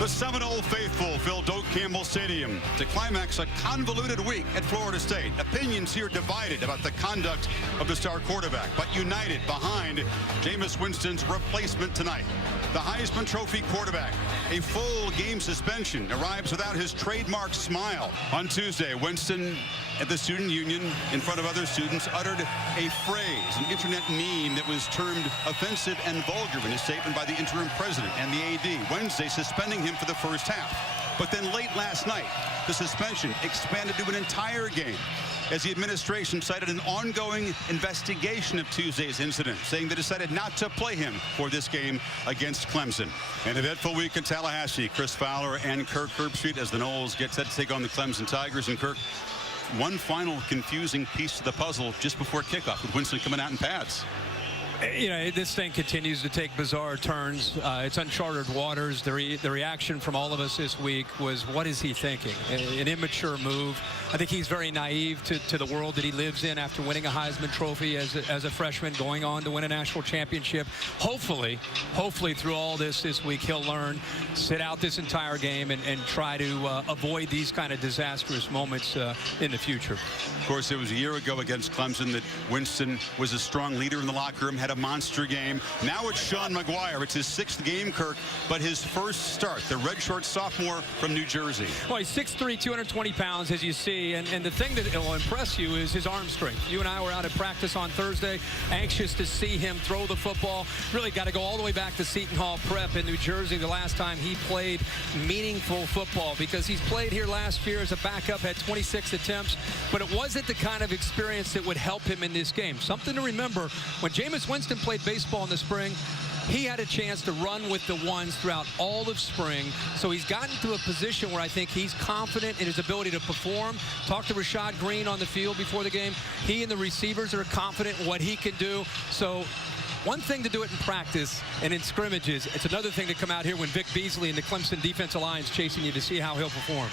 The Seminole faithful filled Doak Campbell Stadium to climax a convoluted week at Florida State. Opinions here divided about the conduct of the star quarterback, but united behind Jameis Winston's replacement tonight. The Heisman Trophy quarterback, a full game suspension, arrives without his trademark smile. On Tuesday, Winston at the student union in front of other students uttered a phrase, an internet meme that was termed offensive and vulgar in a statement by the interim president and the AD. Wednesday, suspending him for the first half. But then late last night, the suspension expanded to an entire game as the administration cited an ongoing investigation of Tuesday's incident, saying they decided not to play him for this game against Clemson. An eventful week in Tallahassee. Chris Fowler and Kirk Herbstreit as the Noles get set to take on the Clemson Tigers. And Kirk, one final confusing piece to the puzzle just before kickoff with Winston coming out in pads. You know, this thing continues to take bizarre turns. It's uncharted waters. The reaction from all of us this week was, what is he thinking? An immature move. I think he's very naive to the world that he lives in after winning a Heisman Trophy as a freshman, going on to win a national championship. Hopefully through all this week, he'll learn, sit out this entire game, and try to avoid these kind of disastrous moments in the future. Of course, it was a year ago against Clemson that Winston was a strong leader in the locker room, had a monster game. Now it's Sean Maguire. It's his 6th game, Kirk, but his first start, the redshirt sophomore from New Jersey. Well, he's 6'3", 220 pounds, as you see, and the thing that will impress you is his arm strength. You and I were out at practice on Thursday, anxious to see him throw the football. Really got to go all the way back to Seton Hall Prep in New Jersey the last time he played meaningful football, because he's played here last year as a backup, had 26 attempts, but it wasn't the kind of experience that would help him in this game. Something to remember, when Jameis Winston played baseball in the spring, he had a chance to run with the ones throughout all of spring. So he's gotten to a position where I think he's confident in his ability to perform. Talked to Rashad Green on the field before the game. He and the receivers are confident in what he can do. So one thing to do it in practice and in scrimmages. It's another thing to come out here when Vic Beasley and the Clemson defensive line is chasing you to see how he'll perform.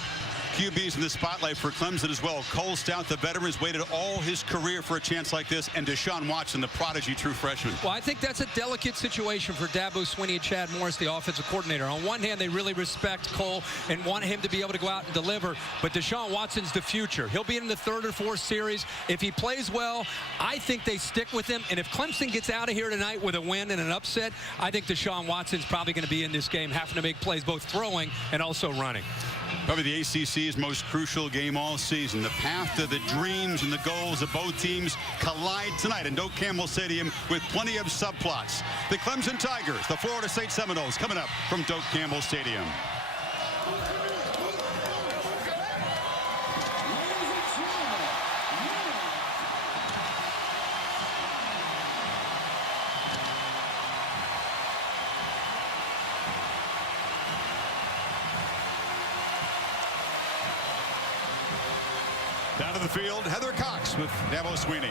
QB's in the spotlight for Clemson as well. Cole Stout, the veteran, has waited all his career for a chance like this, and DeShaun Watson, the prodigy true freshman. Well, I think that's a delicate situation for Dabo Swinney and Chad Morris, the offensive coordinator. On one hand, they really respect Cole and want him to be able to go out and deliver, but DeShaun Watson's the future. He'll be in the 3rd or 4th series. If he plays well, I think they stick with him, and if Clemson gets out of here tonight with a win and an upset, I think DeShaun Watson's probably going to be in this game, having to make plays both throwing and also running. Probably the ACC's most crucial game all season. The path to the dreams and the goals of both teams collide tonight in Doak Campbell Stadium with plenty of subplots. The Clemson Tigers, the Florida State Seminoles, coming up from Doak Campbell Stadium. Down to the field, Heather Cox with Dabo Swinney.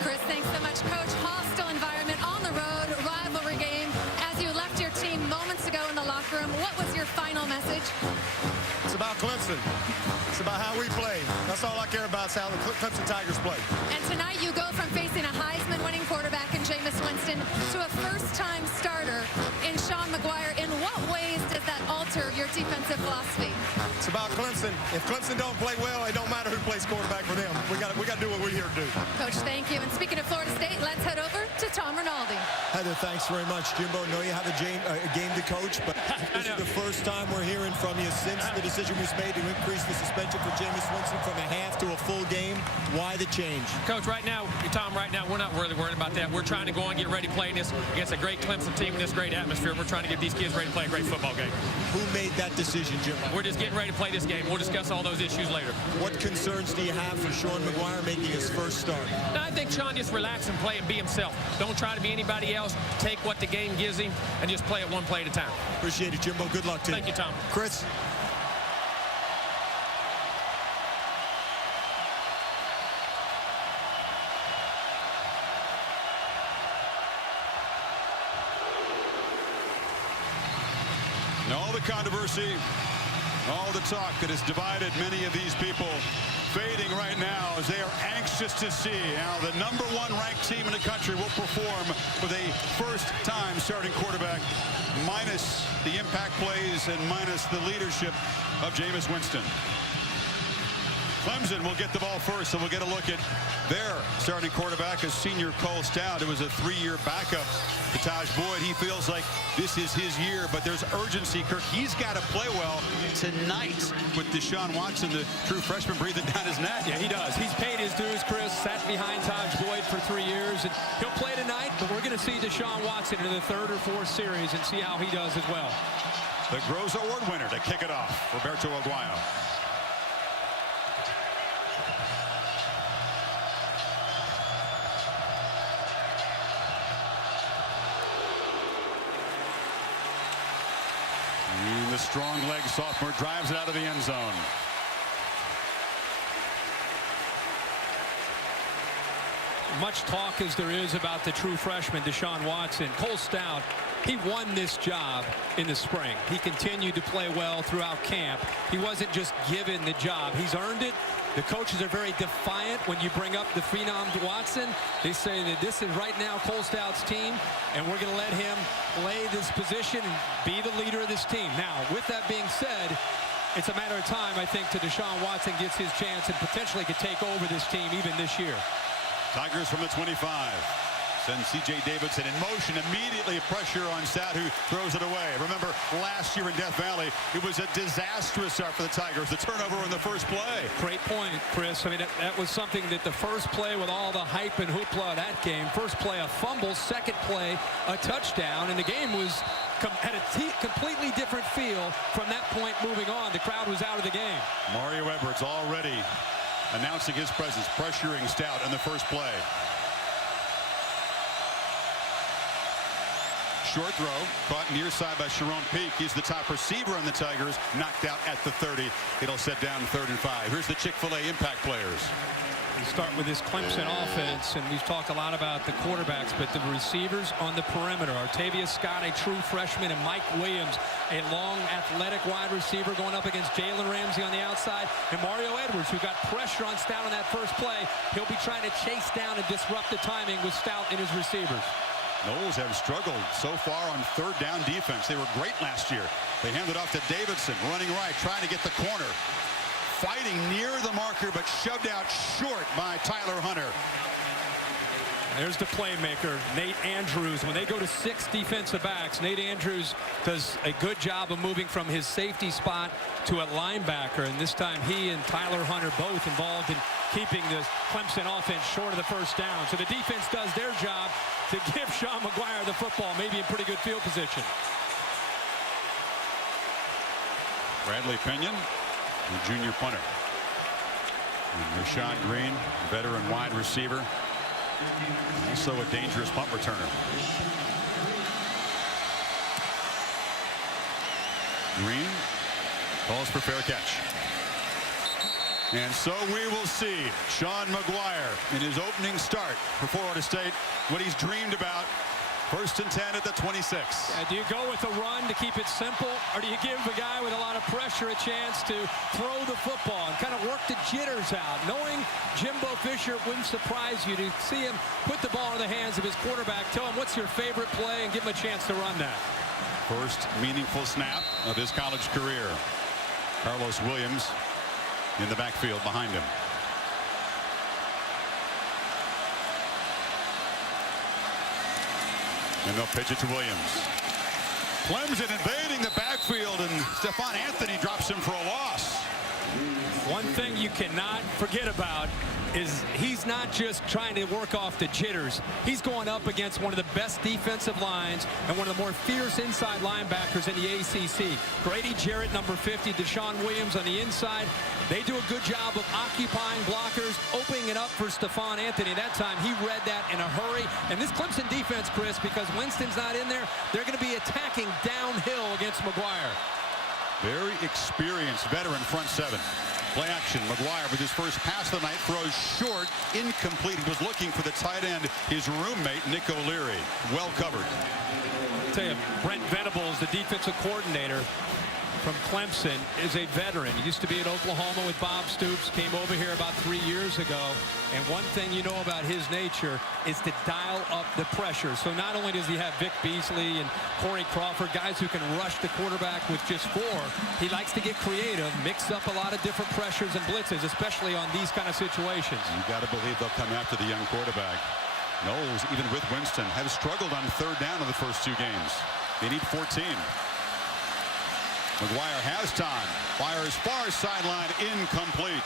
Chris, thanks so much, Coach. Hostile environment on the road, rivalry game. As you left your team moments ago in the locker room, what was your final message? It's about Clemson. It's about how we play. That's all I care about, is how the Clemson Tigers play. And tonight you go from facing a Heisman-winning quarterback in Jameis Winston to a first-time starter in Sean Maguire. In what ways does that alter your defensive philosophy? It's about Clemson. If Clemson don't play well, it don't matter who plays quarterback for them. We got to do what we're here to do. Coach, thank you. And speaking of Florida State, let's head over to Tom Rinaldi. Heather, thanks very much. Jimbo, know you have a game to coach, but this is the first time we're hearing from you since the decision was made to increase the suspension for Jameis Winston from a half to a full game. Why the change? Coach, right now, Tom, we're not really worried about that. We're trying to go and get ready playing this against a great Clemson team in this great atmosphere. We're trying to get these kids ready to play a great football game. Who made that decision, Jimbo? We're just getting ready to play this game. We'll discuss all those issues later. What concerns do you have for Sean Maguire making his first start? Now, I think Sean just relax and play and be himself. Don't try to be anybody else. Take what the game gives him and just play it one play at a time. Appreciate it, Jimbo. Good luck to you. Thank you, Tom. Chris? All the controversy, all the talk that has divided many of these people fading right now as they are anxious to see how the #1 ranked team in the country will perform with a first-time starting quarterback, minus the impact plays and minus the leadership of Jameis Winston. Clemson will get the ball first, so we'll get a look at their starting quarterback as senior Cole Stout. It was a 3-year backup to Taj Boyd. He feels like this is his year, but there's urgency. Kirk, he's got to play well tonight with DeShaun Watson, the true freshman, breathing down his neck. Yeah, he does. He's paid his dues, Chris. Sat behind Taj Boyd for 3 years, and he'll play tonight, but we're going to see DeShaun Watson in the 3rd or 4th series and see how he does as well. The Groza Award winner to kick it off, Roberto Aguayo. The strong leg sophomore drives it out of the end zone. Much talk as there is about the true freshman, DeShaun Watson. Cole Stout, he won this job in the spring. He continued to play well throughout camp. He wasn't just given the job. He's earned it. The coaches are very defiant when you bring up the phenom Watson. They say that this is right now Cole Stout's team, and we're going to let him play this position and be the leader of this team. Now, with that being said, it's a matter of time, I think, till DeShaun Watson gets his chance and potentially could take over this team even this year. Tigers from the 25. Send C.J. Davidson in motion. Immediately pressure on Stout, who throws it away. Remember, last year in Death Valley, it was a disastrous start for the Tigers. The turnover in the first play. Great point, Chris. I mean, that was something that the first play with all the hype and hoopla of that game. First play, a fumble. Second play, a touchdown. And the game had a completely different feel from that point moving on. The crowd was out of the game. Mario Edwards already announcing his presence, pressuring Stout in the first play. Short throw, caught near side by Sharon Peak. He's the top receiver on the Tigers, knocked out at the 30. It'll set down 3rd and 5. Here's the Chick-fil-A impact players. We start with this Clemson offense, and we've talked a lot about the quarterbacks, but the receivers on the perimeter. Artavius Scott, a true freshman, and Mike Williams, a long, athletic wide receiver going up against Jalen Ramsey on the outside, and Mario Edwards, who got pressure on Stout on that first play. He'll be trying to chase down and disrupt the timing with Stout and his receivers. Noles have struggled so far on 3rd down defense. They were great last year. They hand it off to Davidson, running right, trying to get the corner. Fighting near the marker, but shoved out short by Tyler Hunter. There's the playmaker, Nate Andrews. When they go to 6 defensive backs, Nate Andrews does a good job of moving from his safety spot to a linebacker. And this time he and Tyler Hunter both involved in keeping the Clemson offense short of the first down. So the defense does their job to give Sean Maguire the football, maybe in pretty good field position. Bradley Pinion, the junior punter. And Rashad Green, veteran wide receiver. Also a dangerous punt returner. Green calls for fair catch. And so we will see Sean Maguire in his opening start for Florida State, what he's dreamed about. 1st and 10 at the 26. Do you go with a run to keep it simple, or do you give a guy with a lot of pressure a chance to throw the football and kind of work the jitters out? Knowing Jimbo Fisher, it wouldn't surprise you to see him put the ball in the hands of his quarterback. Tell him what's your favorite play and give him a chance to run that. First meaningful snap of his college career. Carlos Williams in the backfield behind him. And they'll pitch it to Williams. Clemson invading the backfield, and Stephon Anthony drops him for a loss. One thing you cannot forget about is he's not just trying to work off the jitters. He's going up against one of the best defensive lines and one of the more fierce inside linebackers in the ACC. Grady Jarrett, number 50, DeShaun Williams on the inside. They do a good job of occupying blockers, opening it up for Stephon Anthony. That time he read that in a hurry. And this Clemson defense, Chris, because Winston's not in there, they're going to be attacking downhill against Maguire. Very experienced veteran front 7. Play action. Maguire with his first pass of the night throws short, incomplete. He was looking for the tight end, his roommate, Nick O'Leary. Well covered. I'll tell you, Brent Venables, the defensive coordinator, from Clemson is a veteran. He used to be at Oklahoma with Bob Stoops, came over here about 3 years ago. And one thing you know about his nature is to dial up the pressure. So not only does he have Vic Beasley and Corey Crawford, guys who can rush the quarterback with just 4, he likes to get creative, mix up a lot of different pressures and blitzes, especially on these kind of situations. You got to believe they'll come after the young quarterback. Noles, even with Winston, have struggled on 3rd down in the first 2 games. They need 14. Maguire has time. Fires far sideline, incomplete.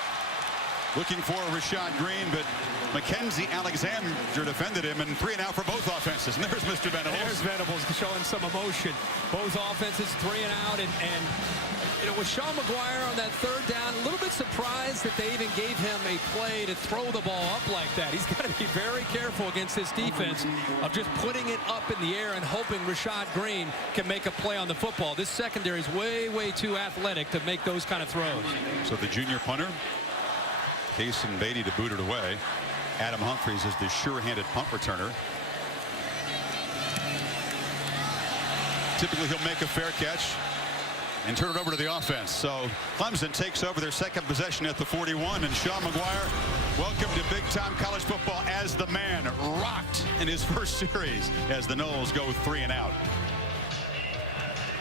Looking for Rashad Green, but Mackenzie Alexander defended him, and 3 and out for both offenses. And there's Mr. Venables. There's Venables showing some emotion. Both offenses 3 and out, and you know, with Sean Maguire on that 3rd down, a little bit surprised that they even gave him a play to throw the ball up like that. He's got to be very careful against this defense of just putting it up in the air and hoping Rashad Green can make a play on the football. This secondary is way, way too athletic to make those kind of throws. So the junior punter, Kason Beatty, to boot it away. Adam Humphries is the sure-handed punt returner. Typically he'll make a fair catch and turn it over to the offense. So Clemson takes over their 2nd possession at the 41, and Sean Maguire, welcome to big-time college football as the man rocked in his first series as the Noles go 3 and out.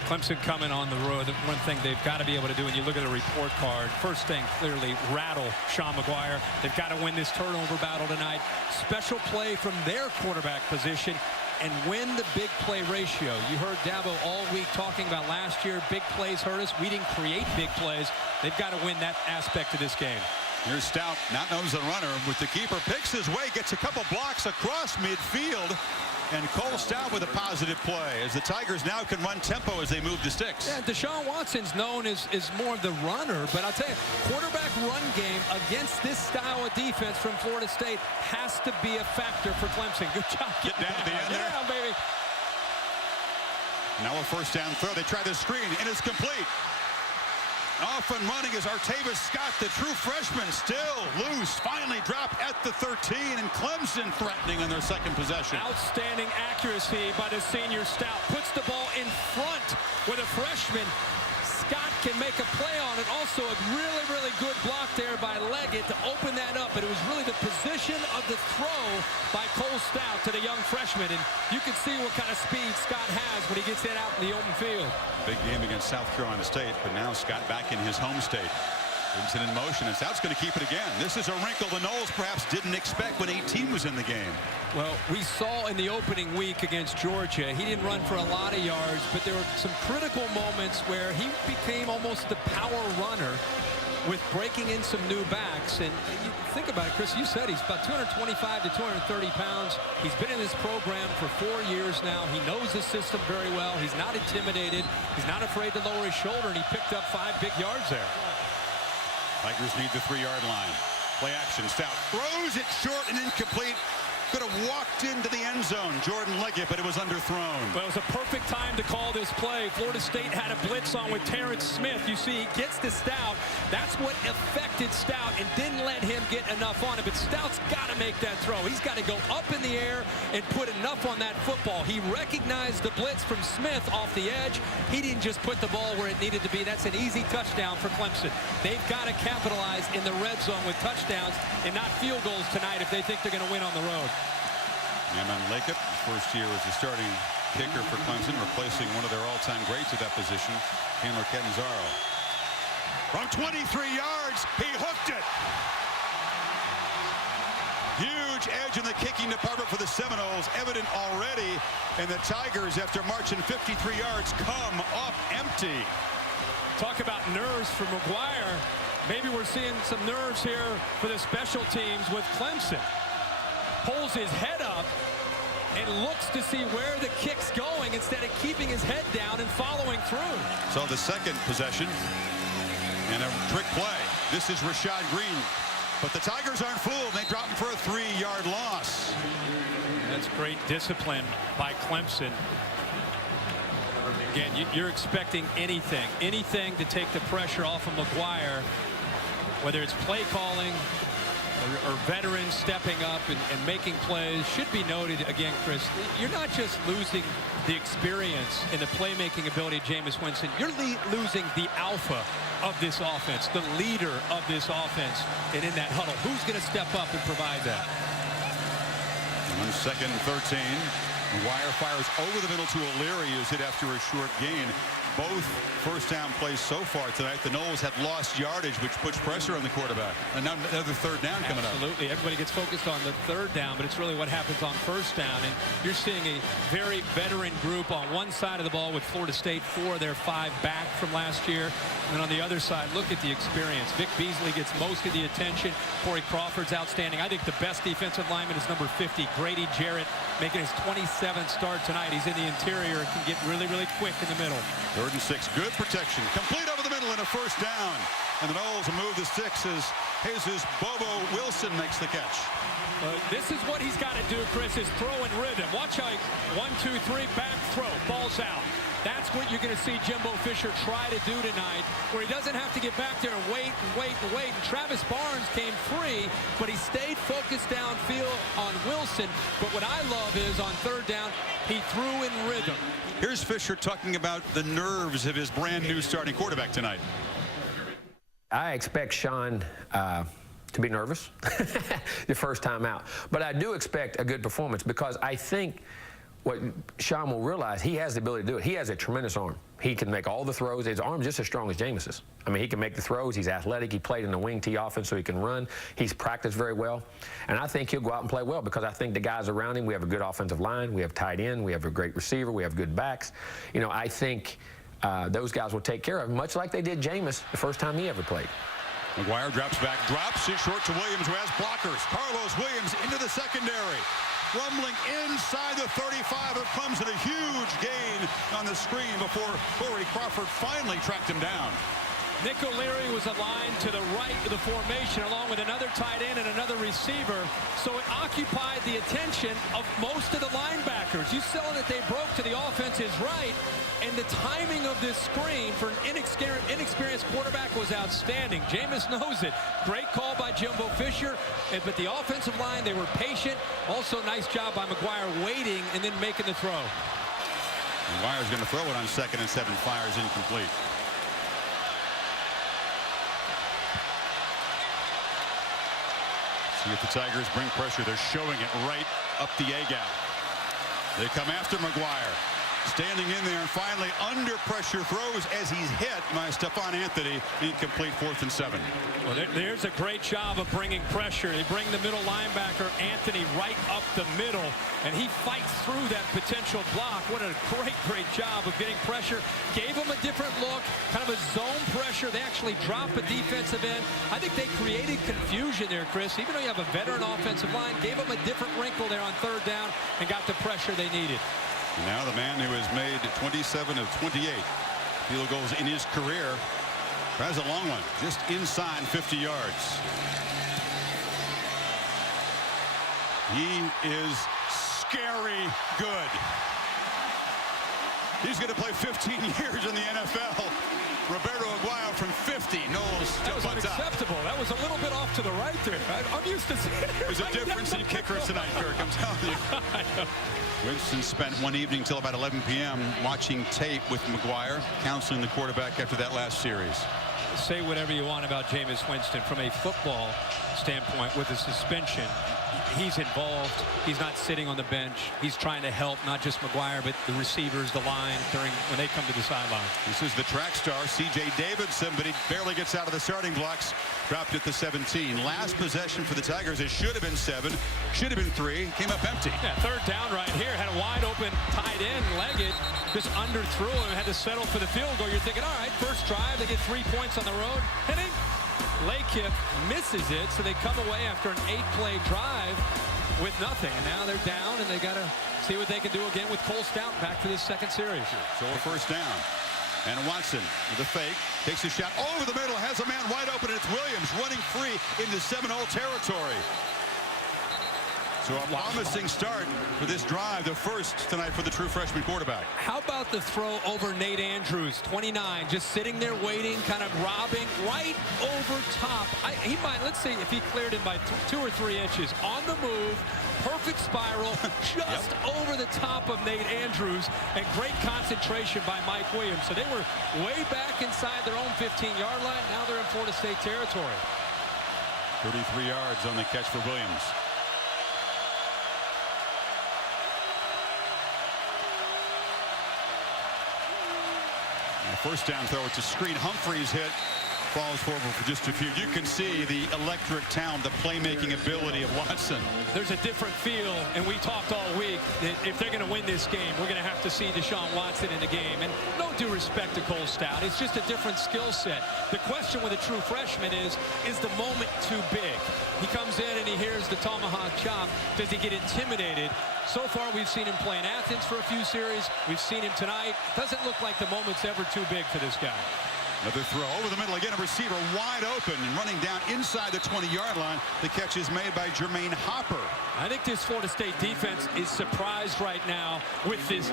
Clemson coming on the road. One thing they've got to be able to do when you look at the report card, first thing, clearly rattle Sean Maguire. They've got to win this turnover battle tonight. Special play from their quarterback position and win the big play ratio. You heard Dabo all week talking about last year, big plays hurt us. We didn't create big plays. They've got to win that aspect of this game. Here's Stout, not known as a runner, with the keeper, picks his way, gets a couple blocks across midfield. And Cole Stout with a positive play as the Tigers now can run tempo as they move the sticks. Yeah, DeShaun Watson's known as more of the runner, but I'll tell you, quarterback run game against this style of defense from Florida State has to be a factor for Clemson. Good job. Get down to the end there. Yeah, baby. Now a 1st down throw. They try the screen, and it's complete. Off and running is Artavis Scott, the true freshman, still loose. Finally dropped at the 13, and Clemson threatening on their 2nd possession. Outstanding accuracy by the senior Stout. Puts the ball in front with a freshman. Scott can make a play on it. Also a really, really good block there by Leggett to open that up. But it was really the position of the throw by Cole Stout to the young freshman. And you can see what kind of speed Scott has when he gets that out in the open field. Big game against South Carolina State, but now Scott back in his home state. Clemson in motion, and Stout's going to keep it again. This is a wrinkle the Noles perhaps didn't expect when 18 was in the game. Well, we saw in the opening week against Georgia, he didn't run for a lot of yards, but there were some critical moments where he became almost the power runner with breaking in some new backs. And you think about it, Chris, you said he's about 225 to 230 pounds. He's been in this program for 4 years now. He knows the system very well. He's not intimidated. He's not afraid to lower his shoulder, and he picked up 5 big yards there. Tigers need the 3-yard line. Play action. Stout throws it short and incomplete. Could have walked into the end zone. Jordan Leggett, but it was underthrown. Well, it was a perfect time to call this play. Florida State had a blitz on with Terrence Smith. You see, he gets to Stout. That's what affected Stout and didn't let him get enough on it. But Stout's got to make that throw. He's got to go up in the air and put enough on that football. He recognized the blitz from Smith off the edge. He didn't just put the ball where it needed to be. That's an easy touchdown for Clemson. They've got to capitalize in the red zone with touchdowns and not field goals tonight if they think they're going to win on the road. Yaman Lakeup, first year as the starting kicker for Clemson, replacing one of their all-time greats at that position, Chandler Catanzaro. From 23 yards, he hooked it. Huge edge in the kicking department for the Seminoles, evident already. And the Tigers, after marching 53 yards, come up empty. Talk about nerves for Maguire. Maybe we're seeing some nerves here for the special teams with Clemson. Pulls his head up and looks to see where the kick's going instead of keeping his head down and following through. So the 2nd possession and a trick play. This is Rashad Green. But the Tigers aren't fooled. They drop him for a 3-yard loss. That's great discipline by Clemson. Again, you're expecting anything to take the pressure off of Maguire, whether it's play calling, or veterans stepping up and making plays. Should be noted again, Chris, you're not just losing the experience and the playmaking ability of Jameis Winston. You're losing the alpha of this offense, the leader of this offense. And in that huddle, who's going to step up and provide that? On 2nd and 13, Maguire fires over the middle to O'Leary, who's hit after a short gain. Both first down plays so far tonight. The Noles had lost yardage, which puts pressure on the quarterback. And now another 3rd down coming up. Absolutely. Everybody gets focused on the 3rd down, but it's really what happens on 1st down. And you're seeing a very veteran group on one side of the ball with Florida State, 4 of their 5 back from last year. And on the other side, look at the experience. Vic Beasley gets most of the attention. Corey Crawford's outstanding. I think the best defensive lineman is number 50, Grady Jarrett, making his 27th start tonight. He's in the interior and can get really, really quick in the middle. 3rd and 6. Good protection. Complete over the middle and a 1st down. And the Noles will move the sticks as Jesus Bobo Wilson makes the catch. This is what he's got to do, Chris, is throw in rhythm. Watch how 1, 2, 3, back throw. Ball's out. That's what you're going to see Jimbo Fisher try to do tonight, where he doesn't have to get back there and wait and wait and wait. And Travis Barnes came free, but he stayed focused downfield on Wilson. But what I love is on 3rd down, he threw in rhythm. Here's Fisher talking about the nerves of his brand new starting quarterback tonight. I expect Sean to be nervous the first time out. But I do expect a good performance, because I think what Sean will realize, he has the ability to do it. He has a tremendous arm. He can make all the throws. His arm's just as strong as Jameis's. I mean, he can make the throws. He's athletic. He played in the wing T offense, so he can run. He's practiced very well. And I think he'll go out and play well, because I think the guys around him, we have a good offensive line. We have tight end. We have a great receiver. We have good backs. You know, I think those guys will take care of him, much like they did Jameis the first time he ever played. Maguire drops back, drops it short to Williams, who has blockers. Carlos Williams into the secondary. Rumbling inside the 35 of Clemson. A huge gain on the screen before Corey Crawford finally tracked him down. Nick O'Leary was aligned to the right of the formation, along with another tight end and another receiver. So it occupied the attention of most of the linebackers. You saw that they broke to the offense's right, and the timing of this screen for an inexperienced quarterback was outstanding. Jameis knows it. Great call by Jimbo Fisher, but the offensive line, they were patient. Also, nice job by Maguire waiting and then making the throw. Maguire's going to throw it on 2nd and 7. Fires incomplete. See if the Tigers bring pressure. They're showing it right up the A-gap. They come after Maguire. Standing in there and finally under pressure throws as he's hit by Stephon Anthony. Incomplete, 4th and 7. Well, there's a great job of bringing pressure. They bring the middle linebacker, Anthony, right up the middle, and he fights through that potential block. What a great job of getting pressure. Gave him a different look, kind of a zone pressure. They actually drop a defensive end. I think they created confusion there, Chris. Even though you have a veteran offensive line, gave them a different wrinkle there on 3rd down and got the pressure they needed. Now the man who has made 27 of 28 field goals in his career has a long one, just inside 50 yards. He is scary good. He's going to play 15 years in the NFL. Roberto Aguayo from 50. Knowles that was unacceptable. That was a little bit off to the right there. I'm used to seeing it. There's a difference in kickers tonight, Kirk, I'm telling you. I know. Winston spent one evening till about 11 p.m. watching tape with Maguire, counseling the quarterback after that last series. Say whatever you want about Jameis Winston. From a football standpoint, with a suspension, he's involved. He's not sitting on the bench. He's trying to help not just Maguire, but the receivers, the line, when they come to the sideline. This is the track star, C.J. Davidson, but he barely gets out of the starting blocks. Dropped at the 17. Last possession for the Tigers. It should have been 7, should have been 3. Came up empty. Yeah, 3rd down right here. Had a wide open tight end, Leggett, just underthrew him and had to settle for the field goal. You're thinking, all right, first drive, they get 3 points on the road. Hitting. Lakeith misses it, so they come away after an 8-play drive with nothing. And now they're down, and they got to see what they can do again with Cole Stout back for this 2nd series. So a 1st down. And Watson with a fake, takes a shot over the middle, has a man wide open, and it's Williams running free into Seminole territory. So a promising start for this drive, the first tonight for the true freshman quarterback. How about the throw over Nate Andrews, 29, just sitting there waiting, kind of robbing right over top. He might, let's see if he cleared him by 2 or 3 inches. On the move, perfect spiral, just over the top of Nate Andrews, and great concentration by Mike Williams. So they were way back inside their own 15-yard line. Now they're in Florida State territory. 33 yards on the catch for Williams. First down throw, it's a screen. Humphreys hit, falls forward for just a few. You can see the electric talent, the playmaking ability of Watson. There's a different feel, and we talked all week that if they're going to win this game, we're going to have to see DeShaun Watson in the game. And no due respect to Cole Stout, it's just a different skill set. The question with a true freshman is the moment too big? He comes in and he hears the tomahawk chop. Does he get intimidated? So far, we've seen him play in Athens for a few series. We've seen him tonight. Doesn't look like the moment's ever too big for this guy. Another throw over the middle again, a receiver wide open and running down inside the 20-yard line. The catch is made by Jermaine Hopper. I think this Florida State defense is surprised right now with this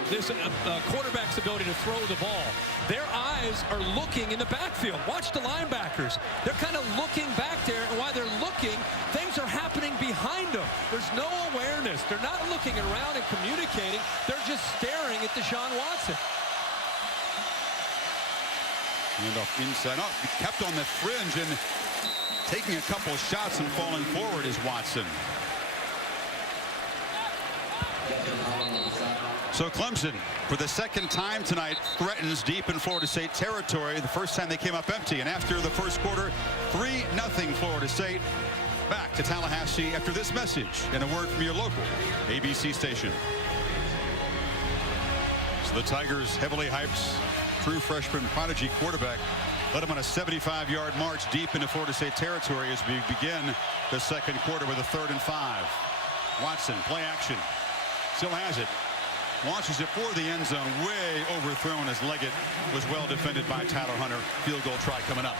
quarterback's ability to throw the ball. Their eyes are looking in the backfield. Watch the linebackers. They're kind of looking back there, and while they're looking, things are happening behind them. There's no awareness. They're not looking around and communicating. They're just staring at DeShaun Watson. Handoff inside. Oh, kept on the fringe and taking a couple of shots and falling forward is Watson. So Clemson, for the second time tonight, threatens deep in Florida State territory. The first time they came up empty, and after the first quarter, 3-0 Florida State. Back to Tallahassee after this message and a word from your local ABC station. So the Tigers, heavily hyped true freshman prodigy quarterback, led him on a 75-yard march deep into Florida State territory as we begin the second quarter with a 3rd and 5. Watson, play action, still has it, launches it for the end zone, way overthrown as Leggett was well defended by Tyler Hunter. Field goal try coming up.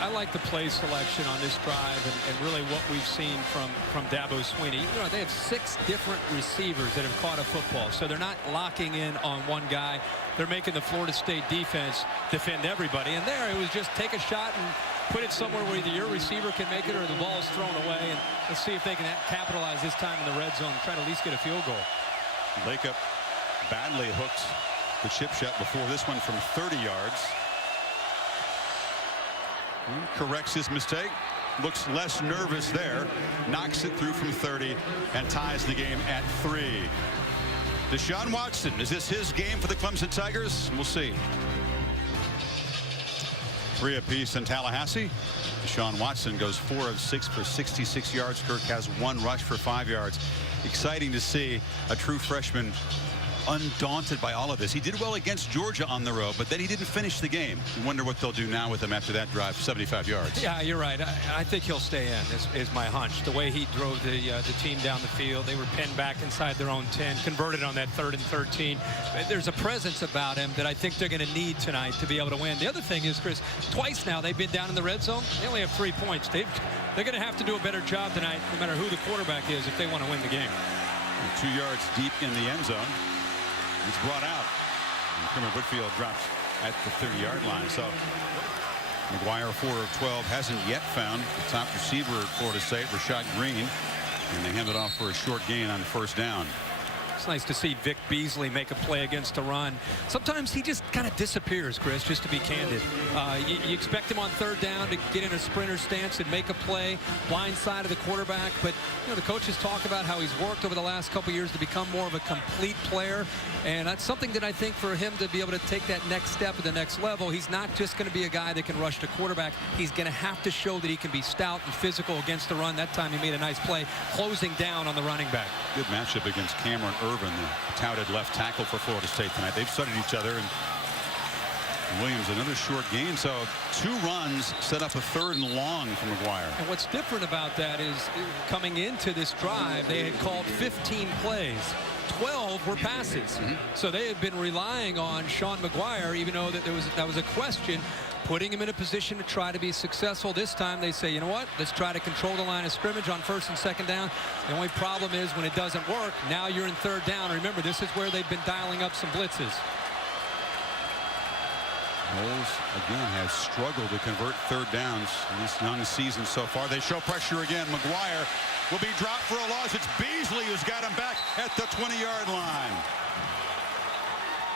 I like the play selection on this drive and really what we've seen from Dabo Swinney. You know, they have 6 different receivers that have caught a football, so they're not locking in on one guy. They're making the Florida State defense defend everybody, and there it was just take a shot and put it somewhere where either your receiver can make it or the ball is thrown away, and let's see if they can capitalize this time in the red zone and try to at least get a field goal. Lakeup badly hooked the chip shot before this one from 30 yards. Corrects his mistake, looks less nervous there, knocks it through from 30 and ties the game at 3. DeShaun Watson, is this his game for the Clemson Tigers? We'll see. 3 apiece in Tallahassee. DeShaun Watson goes 4 of 6 for 66 yards. Kirk has 1 rush for 5 yards. Exciting to see a true freshman undaunted by all of this. He did well against Georgia on the road, but then he didn't finish the game. You wonder what they'll do now with him after that drive, 75 yards. Yeah, you're right. I think he'll stay in, is my hunch. The way he drove the team down the field, they were pinned back inside their own 10, converted on that 3rd and 13. There's a presence about him that I think they're going to need tonight to be able to win. The other thing is, Chris, twice now they've been down in the red zone. They only have 3 points. They're going to have to do a better job tonight, no matter who the quarterback is, if they want to win the game. 2 yards deep in the end zone. He's brought out. And Kermit Whitfield drops at the 30-yard line. So Maguire, 4 of 12, hasn't yet found the top receiver at Florida State, Rashad Green. And they hand it off for a short gain on 1st down. It's nice to see Vic Beasley make a play against a run. Sometimes he just kind of disappears, Chris, just to be candid. You expect him on 3rd down to get in a sprinter stance and make a play, blind side of the quarterback. But, you know, the coaches talk about how he's worked over the last couple years to become more of a complete player. And that's something that I think for him to be able to take that next step at the next level, he's not just going to be a guy that can rush the quarterback. He's going to have to show that he can be stout and physical against the run. That time he made a nice play closing down on the running back. Good matchup against Cameron Irvin, the touted left tackle for Florida State tonight. They've studied each other, and Williams, another short gain, so 2 runs set up a 3rd and long for Maguire. And what's different about that is coming into this drive, they had called 15 plays. 12 were passes. So they had been relying on Sean Maguire, even though that was a question, putting him in a position to try to be successful. This time they say, you know what, let's try to control the line of scrimmage on 1st and 2nd down. The only problem is when it doesn't work, now you're in 3rd down. Remember, this is where they've been dialing up some blitzes. Knowles, again, has struggled to convert 3rd downs in this young season so far. They show pressure again. Maguire will be dropped for a loss. It's Beasley who's got him back at the 20-yard line.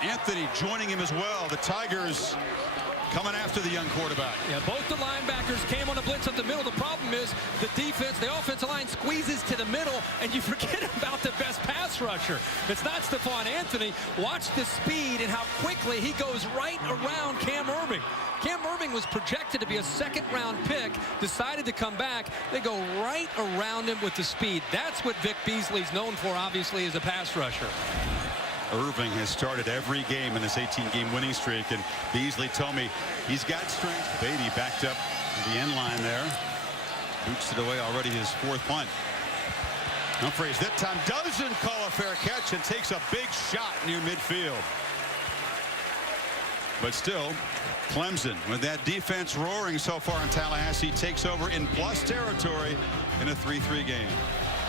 Anthony joining him as well. The Tigers coming after the young quarterback. Yeah, both the linebackers came on a blitz up the middle. The problem is the defense, the offensive line squeezes to the middle, and you forget about the best pass rusher. It's not Stephon Anthony. Watch the speed and how quickly he goes right around Cam Erving. Cam Erving was projected to be a 2nd-round pick, decided to come back. They go right around him with the speed. That's what Vic Beasley's known for, obviously, as a pass rusher. Irving has started every game in this 18-game winning streak, and Beasley told me he's got strength. Beatty backed up to the end line there. Boots it away, already his 4th punt. Humphreys that time doesn't call a fair catch and takes a big shot near midfield. But still, Clemson, with that defense roaring so far in Tallahassee, takes over in plus territory in a 3-3 game.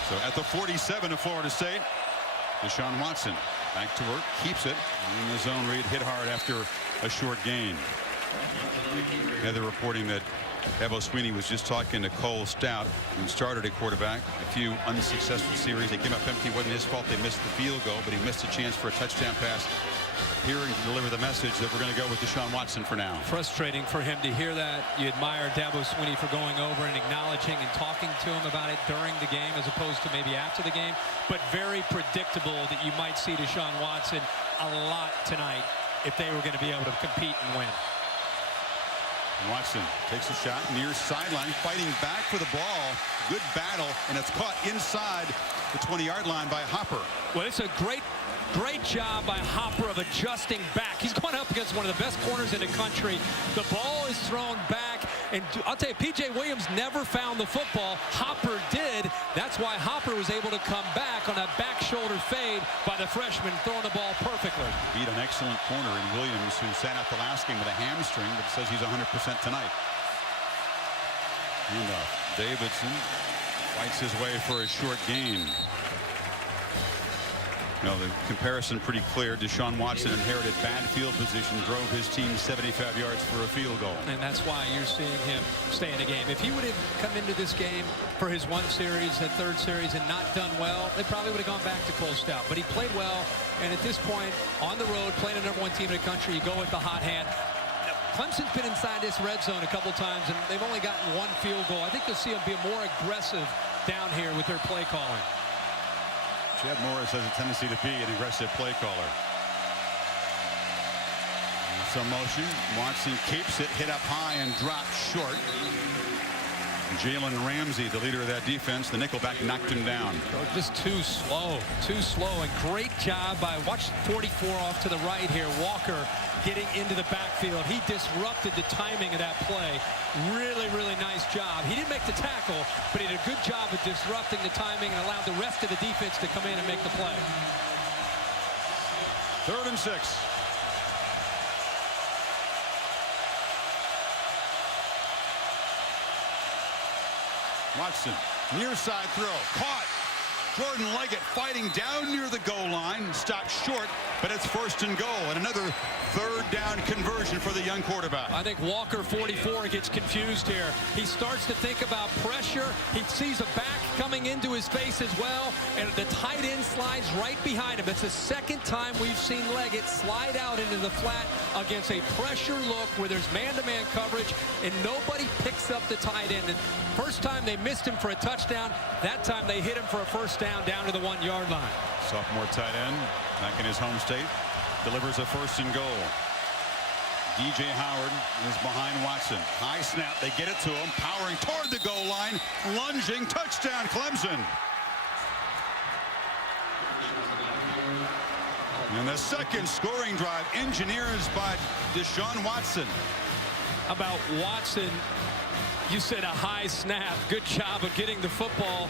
So at the 47 of Florida State, DeShaun Watson back to work, keeps it in the zone read, hit hard after a short gain. Yeah, they're reporting that Ebo Sweeney was just talking to Cole Stout, who started at quarterback. A few unsuccessful series. They came up empty. It wasn't his fault. They missed the field goal, but he missed a chance for a touchdown pass. Appearing to deliver the message that we're going to go with DeShaun Watson for now. Frustrating for him to hear that. You admire Dabo Swinney for going over and acknowledging and talking to him about it during the game as opposed to maybe after the game. But very predictable that you might see DeShaun Watson a lot tonight if they were going to be able to compete and win. Watson takes a shot near sideline, fighting back for the ball. Good battle, and it's caught inside the 20-yard line by Hopper. Well, it's a great job by Hopper of adjusting back. He's going up against one of the best corners in the country. The ball is thrown back, and I'll tell you, P.J. Williams never found the football. Hopper did. That's why Hopper was able to come back on that back shoulder fade by the freshman, throwing the ball perfectly. Beat an excellent corner in Williams, who sat out the last game with a hamstring, but says he's 100% tonight. And Davidson fights his way for a short gain. No, the comparison pretty clear. DeShaun Watson inherited bad field position, drove his team 75 yards for a field goal. And that's why you're seeing him stay in the game. If he would have come into this game for his 1 series, that 3rd series, and not done well, they probably would have gone back to Cole Stout. But he played well, and at this point, on the road, playing the #1 team in the country, you go with the hot hand. Clemson's been inside this red zone a couple times, and they've only gotten 1 field goal. I think you'll see them be more aggressive down here with their play calling. Chad Morris has a tendency to be an aggressive play caller. Some motion. Watson keeps it, hit up high and dropped short. Jalen Ramsey, the leader of that defense, the nickelback, knocked him down. Just too slow, and great job by, watch 44 off to the right here, Walker getting into the backfield. He disrupted the timing of that play. Really, really nice job. He didn't make the tackle, but he did a good job of disrupting the timing and allowed the rest of the defense to come in and make the play. 3rd and 6. Watson, near side throw, caught. Jordan Leggett fighting down near the goal line, stopped short, but it's 1st and goal, and another 3rd down conversion for the young quarterback. I think Walker, 44, gets confused here. He starts to think about pressure. He sees a back coming into his face as well, and the tight end slides right behind him. It's the 2nd time we've seen Leggett slide out into the flat against a pressure look where there's man-to-man coverage, and nobody picks up the tight end. And first time they missed him for a touchdown. That time they hit him for a 1st down to the 1-yard line. Sophomore tight end, back in his home state, delivers a 1st and goal. DJ Howard is behind Watson. High snap, they get it to him, powering toward the goal line, lunging, touchdown Clemson. And the second scoring drive, engineers by DeShaun Watson. About Watson, you said a high snap. Good job of getting the football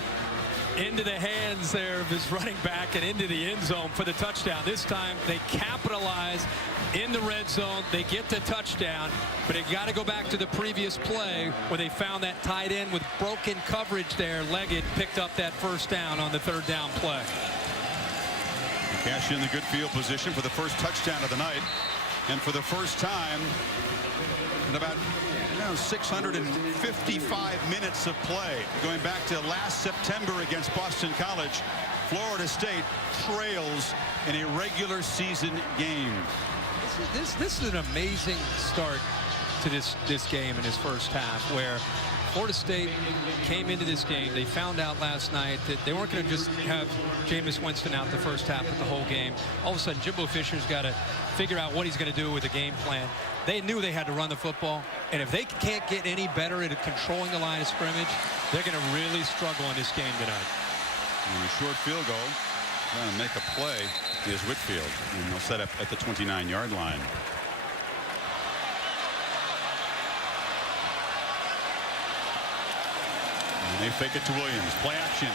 into the hands there of his running back and into the end zone for the touchdown. This time they capitalize in the red zone. They get the touchdown, but it got to go back to the previous play where they found that tight end with broken coverage there. Leggett picked up that first down on the third down play. Cash in the good field position for the first touchdown of the night. And for the first time in about 655 minutes of play, going back to last September against Boston College, Florida State trails in a regular season game. This is an amazing start to this game in his first half, where Florida State came into this game. They found out last night that they weren't going to just have Jameis Winston out the first half of the whole game. All of a sudden, Jimbo Fisher's got to figure out what he's going to do with the game plan. They knew they had to run the football, and if they can't get any better at controlling the line of scrimmage, they're going to really struggle in this game tonight. And a short field goal, trying to make a play, is Whitfield, and they'll set up at the 29-yard line. And they fake it to Williams. Play action.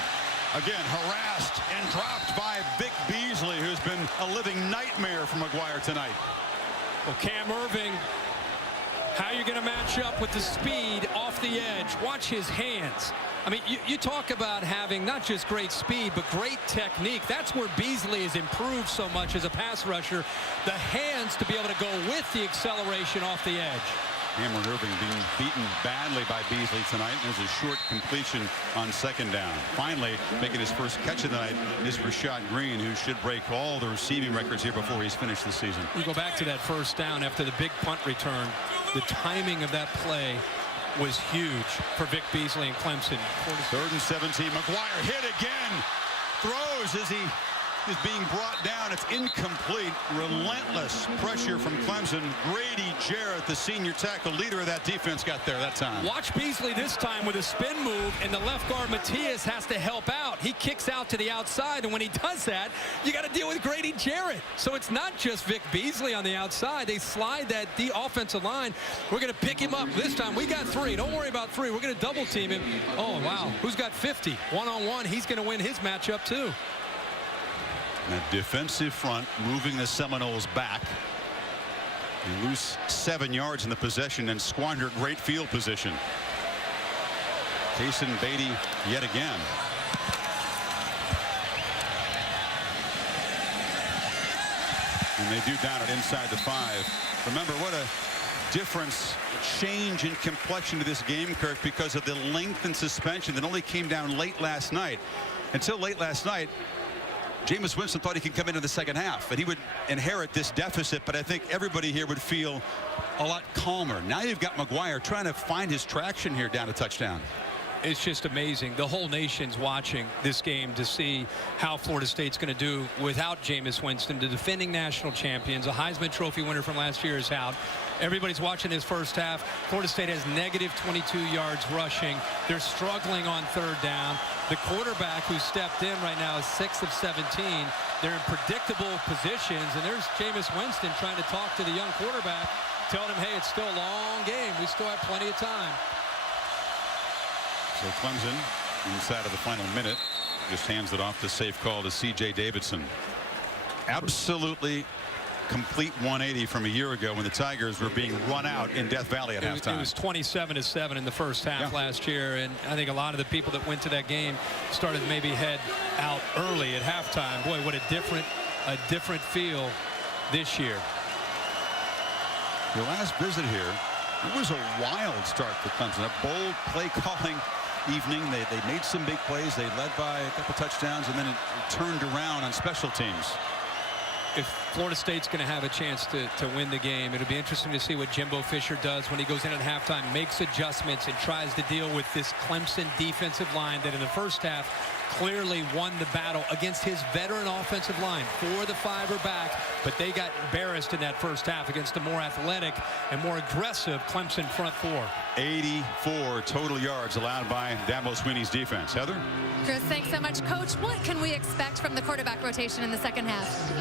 Again, harassed and dropped by Vic Beasley, who's been a living nightmare for Maguire tonight. Well, Cam Irving, how are you going to match up with the speed off the edge? Watch his hands. I mean, you talk about having not just great speed, but great technique. That's where Beasley has improved so much as a pass rusher. The hands to be able to go with the acceleration off the edge. Cameron Irving being beaten badly by Beasley tonight. There's a short completion on second down. Finally, making his first catch of the night is Rashad Green, who should break all the receiving records here before he's finished the season. You go back to that first down after the big punt return. The timing of that play was huge for Vic Beasley and Clemson. 3rd and 17. Maguire hit again. Throws as he is being brought down. It's incomplete. Relentless pressure from Clemson. Grady Jarrett, the senior tackle, leader of that defense, got there that time. Watch Beasley this time with a spin move, and the left guard Matias has to help out. He kicks out to the outside, and when he does that, you got to deal with Grady Jarrett. So it's not just Vic Beasley on the outside. They slide that the offensive line. We're going to pick him up this time. We got 3. Don't worry about 3. We're going to double team him. Oh, wow. Who's got 50? One-on-one. He's going to win his matchup, too. And a defensive front moving the Seminoles back. They lose 7 yards in the possession and squander great field position. Kaysen Beatty yet again. And they do down it inside the 5. Remember what a difference, a change in complexion to this game, Kirk, because of the length and suspension that only came down late last night. Until late last night, Jameis Winston thought he could come into the second half and he would inherit this deficit, but I think everybody here would feel a lot calmer. Now you've got Maguire trying to find his traction here down to touchdown. It's just amazing. The whole nation's watching this game to see how Florida State's going to do without Jameis Winston. The defending national champions, a Heisman Trophy winner from last year, is out. Everybody's watching his first half. Florida State has negative 22 yards rushing. They're struggling on third down. The quarterback who stepped in right now is 6 of 17. They're in predictable positions, and there's Jameis Winston trying to talk to the young quarterback, telling him, hey, it's still a long game. We still have plenty of time. So Clemson, inside of the final minute, just hands it off to safe call to C.J. Davidson. Absolutely complete 180 from a year ago when the Tigers were being run out in Death Valley at halftime. It was 27-7 in the first half last year, and I think a lot of the people that went to that game started to maybe head out early at halftime. Boy, what a different feel this year. Your last visit here, it was a wild start for Clemson. A bold play calling evening. They made some big plays. They led by a couple touchdowns, and then it turned around on special teams. If Florida State's going to have a chance to win the game, it'll be interesting to see what Jimbo Fisher does when he goes in at halftime, makes adjustments, and tries to deal with this Clemson defensive line that in the first half clearly won the battle against his veteran offensive line. 4 of the 5 are back, but they got embarrassed in that first half against a more athletic and more aggressive Clemson front 4. 84 total yards allowed by Dabo Swinney's defense. Heather? Chris, thanks so much. Coach, what can we expect from the quarterback rotation in the second half?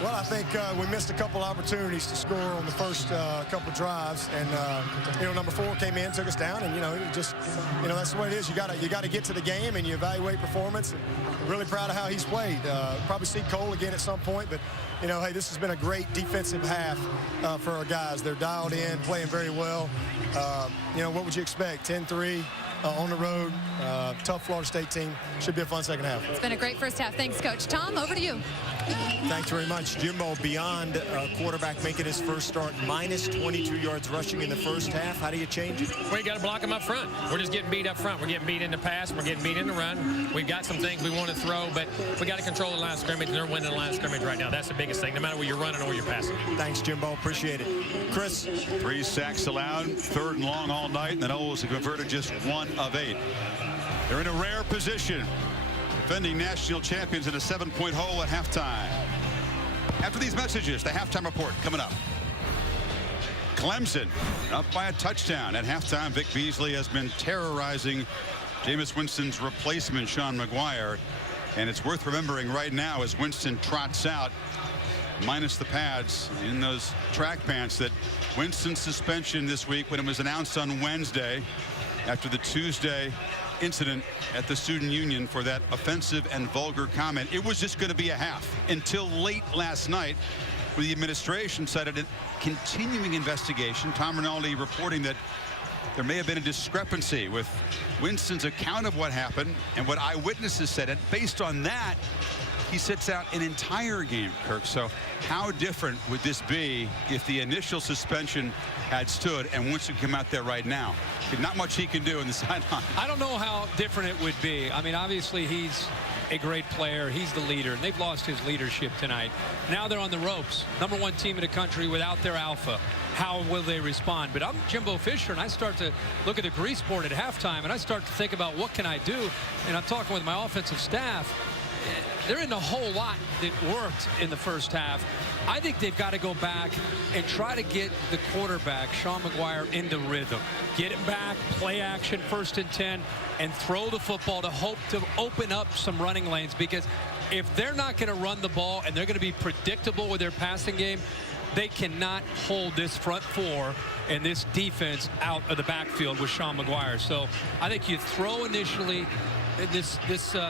Well, I think we missed a couple opportunities to score on the first couple drives, and number 4 came in, took us down, and just that's the way it is. You got to get to the game and you evaluate performance. And really proud of how he's played. Probably see Cole again at some point, but hey, this has been a great defensive half for our guys. They're dialed in, playing very well. What would you expect? 10-3 on the road, tough Florida State team. Should be a fun second half. It's been a great first half. Thanks, Coach. Tom, over to you. Thanks very much, Jimbo. Beyond quarterback making his first start, minus 22 yards rushing in the first half. How do you change it? Well, you got to block him up front. We're just getting beat up front. We're getting beat in the pass. We're getting beat in the run. We've got some things we want to throw, but we got to control the line of scrimmage, and they're winning the line of scrimmage right now. That's the biggest thing, no matter where you're running or where you're passing. Thanks, Jimbo. Appreciate it. Chris? 3 sacks allowed, 3rd and long all night, and the Noles have converted just 1 of 8. They're in a rare position. Defending national champions in a 7-point hole at halftime. After these messages, the halftime report coming up. Clemson up by a touchdown at halftime. Vic Beasley has been terrorizing Jameis Winston's replacement, Sean Maguire. And it's worth remembering right now as Winston trots out, minus the pads in those track pants, that Winston's suspension this week, when it was announced on Wednesday after the Tuesday incident at the student union for that offensive and vulgar comment, it was just going to be a half until late last night, when the administration cited a continuing investigation. Tom Rinaldi reporting that there may have been a discrepancy with Winston's account of what happened and what eyewitnesses said, and based on that, he sits out an entire game, Kirk. So how different would this be if the initial suspension had stood and Winston came out there right now? Not much he can do in the sideline. I don't know how different it would be. I mean, obviously he's a great player. He's the leader, and they've lost his leadership tonight. Now they're on the ropes. #1 team in the country without their alpha. How will they respond? But I'm Jimbo Fisher, and I start to look at the grease board at halftime, and I start to think about what can I do. And I'm talking with my offensive staff. There isn't a whole lot that worked in the first half. I think they've got to go back and try to get the quarterback, Sean Maguire, into rhythm. Get him back, play action, 1st and 10, and throw the football to hope to open up some running lanes. Because if they're not going to run the ball and they're going to be predictable with their passing game, they cannot hold this front 4 and this defense out of the backfield with Sean Maguire. So I think you throw initially in this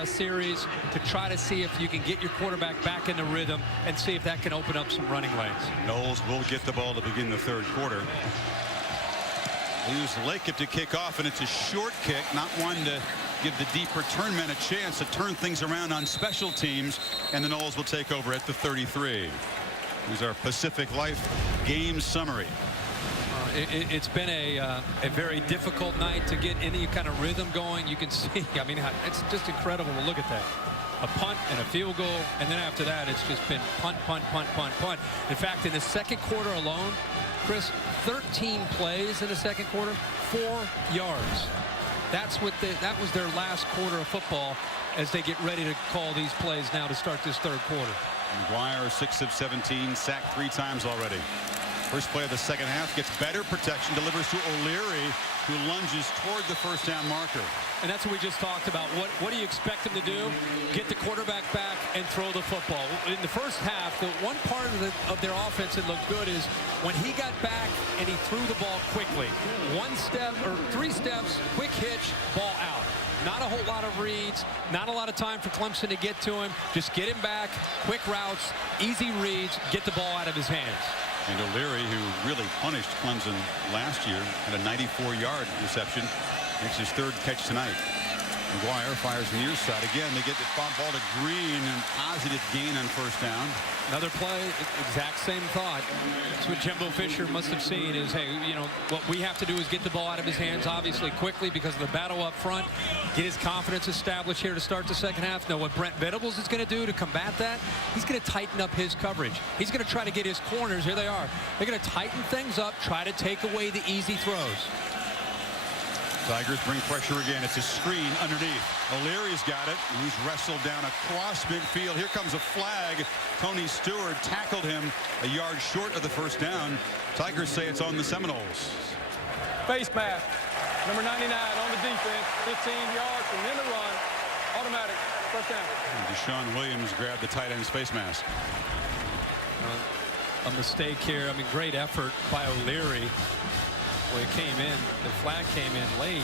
series to try to see if you can get your quarterback back in the rhythm and see if that can open up some running lanes. Noles will get the ball to begin the 3rd quarter. They use Lacob to kick off, and it's a short kick, not one to give the deep return men a chance to turn things around on special teams, and the Noles will take over at the 33. Here's our Pacific Life game summary. It's been a very difficult night to get any kind of rhythm going. You can see, I mean, it's just incredible to look at that. A punt and a field goal, and then after that, it's just been punt, punt, punt, punt, punt. In fact, in the 2nd quarter alone, Chris, 13 plays in the 2nd quarter, 4 yards. That was their last quarter of football as they get ready to call these plays now to start this 3rd quarter. Maguire, 6 of 17, sacked 3 times already. First play of the 2nd half, gets better protection, delivers to O'Leary, who lunges toward the 1st down marker. And that's what we just talked about. What do you expect them to do? Get the quarterback back and throw the football. In the first half, the one part of their offense that looked good is when he got back and he threw the ball quickly. 1 step or 3 steps, quick hitch, ball out. Not a whole lot of reads, not a lot of time for Clemson to get to him. Just get him back, quick routes, easy reads, get the ball out of his hands. And O'Leary, who really punished Clemson last year, had a 94-yard reception, makes his 3rd catch tonight. Maguire fires from the near side. Again, they get the ball to Green and positive gain on 1st down. Another play, exact same thought. That's what Jimbo Fisher must have seen is, hey, what we have to do is get the ball out of his hands, obviously, quickly because of the battle up front. Get his confidence established here to start the 2nd half. Now, what Brent Venables is going to do to combat that, he's going to tighten up his coverage. He's going to try to get his corners. Here they are. They're going to tighten things up, try to take away the easy throws. Tigers bring pressure again. It's a screen underneath. O'Leary's got it. He's wrestled down across midfield. Here comes a flag. Tony Stewart tackled him a yard short of the first down. Tigers say it's on the Seminoles. Face mask. Number 99 on the defense. 15 yards and then the run. Automatic. First down. DeShaun Williams grabbed the tight end's face mask. A mistake here. I mean, great effort by O'Leary. Well, it came in. The flag came in late.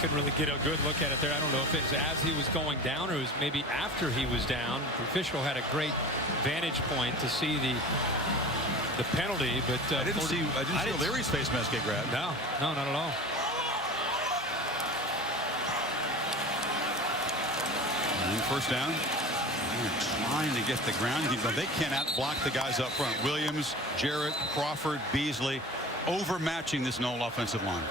Couldn't really get a good look at it there. I don't know if it was as he was going down or it was maybe after he was down. The official had a great vantage point to see the penalty, but I didn't see O'Leary's face mask get grabbed. No, not at all. And first down. They're trying to get the ground, but they cannot block the guys up front. Williams, Jarrett, Crawford, Beasley, overmatching this Nole offensive line.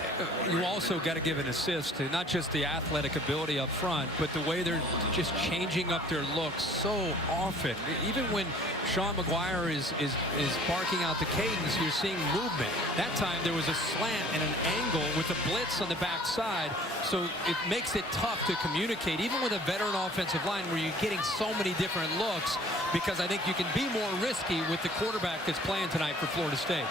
You also got to give an assist to not just the athletic ability up front, but the way they're just changing up their looks so often. Even when Sean Maguire is barking out the cadence, you're seeing movement. That time there was a slant and an angle with a blitz on the backside, so it makes it tough to communicate, even with a veteran offensive line where you're getting so many different looks, because I think you can be more risky with the quarterback that's playing tonight for Florida State.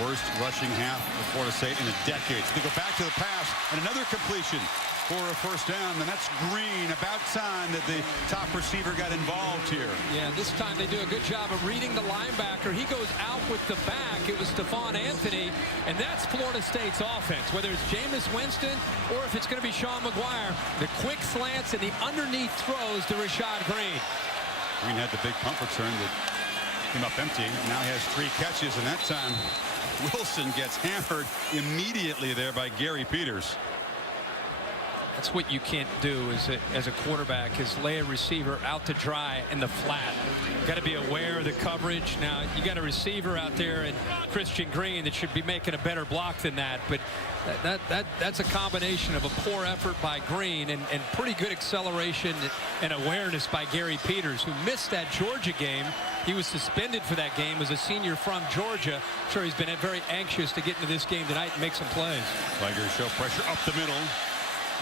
Worst rushing half of Florida State in a decade. So they go back to the pass and another completion for a first down, and that's Green. About time that the top receiver got involved here. Yeah, this time they do a good job of reading the linebacker. He goes out with the back. It was Stephon Anthony, and that's Florida State's offense. Whether it's Jameis Winston or if it's going to be Sean Maguire, the quick slants and the underneath throws to Rashad Green. Green had the big punt return that came up empty. Now he has 3 catches, and that time Wilson gets hammered immediately there by Gary Peters. That's what you can't do as a quarterback, is lay a receiver out to dry in the flat. Got to be aware of the coverage. Now, you got a receiver out there in Christian Green that should be making a better block than that, but that's a combination of a poor effort by Green and pretty good acceleration and awareness by Gary Peters, who missed that Georgia game. He was suspended for that game as a senior from Georgia. I'm sure he's been very anxious to get into this game tonight and make some plays. Tigers show pressure up the middle.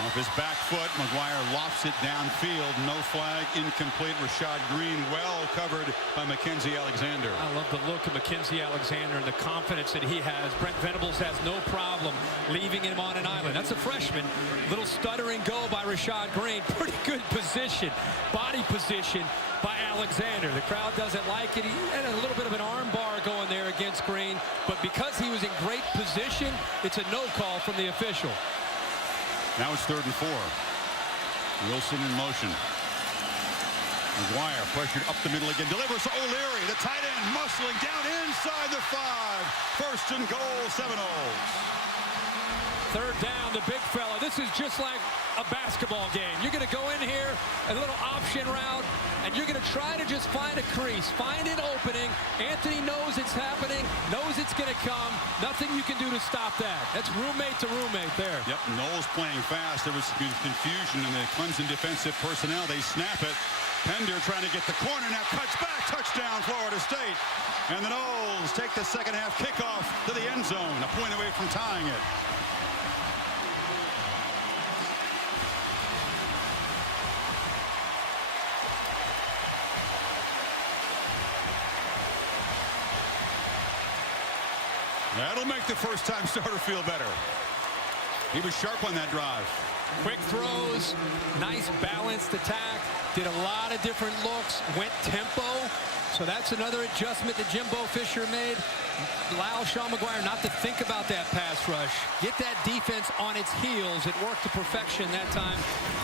Off his back foot, Maguire lofts it downfield. No flag, incomplete. Rashad Green well covered by Mackenzie Alexander. I love the look of Mackenzie Alexander and the confidence that he has. Brent Venables has no problem leaving him on an island. That's a freshman. Little stuttering go by Rashad Green. Pretty good position, body position by Alexander. The crowd doesn't like it. He had a little bit of an arm bar going there against Green, but because he was in great position, it's a no call from the official. Now it's 3rd and 4. Wilson in motion. Maguire pressured up the middle again. Delivers to O'Leary. The tight end muscling down inside the 5. 1st and goal, Seminoles. 3rd down, the big fella. This is just like a basketball game. You're going to go in here, a little option route, and you're going to try to just find a crease, find an opening. Anthony knows it's happening, knows it's going to come. Nothing you can do to stop that. That's roommate to roommate there. Yep, Knowles playing fast. There was confusion in the Clemson defensive personnel. They snap it. Pender trying to get the corner. Now cuts back. Touchdown, Florida State. And the Noles take the second half kickoff to the end zone. A point away from tying it. That'll make the first-time starter feel better. He was sharp on that drive. Quick throws, nice balanced attack, did a lot of different looks, went tempo. So that's another adjustment that Jimbo Fisher made. Allow Sean Maguire not to think about that pass rush. Get that defense on its heels. It worked to perfection that time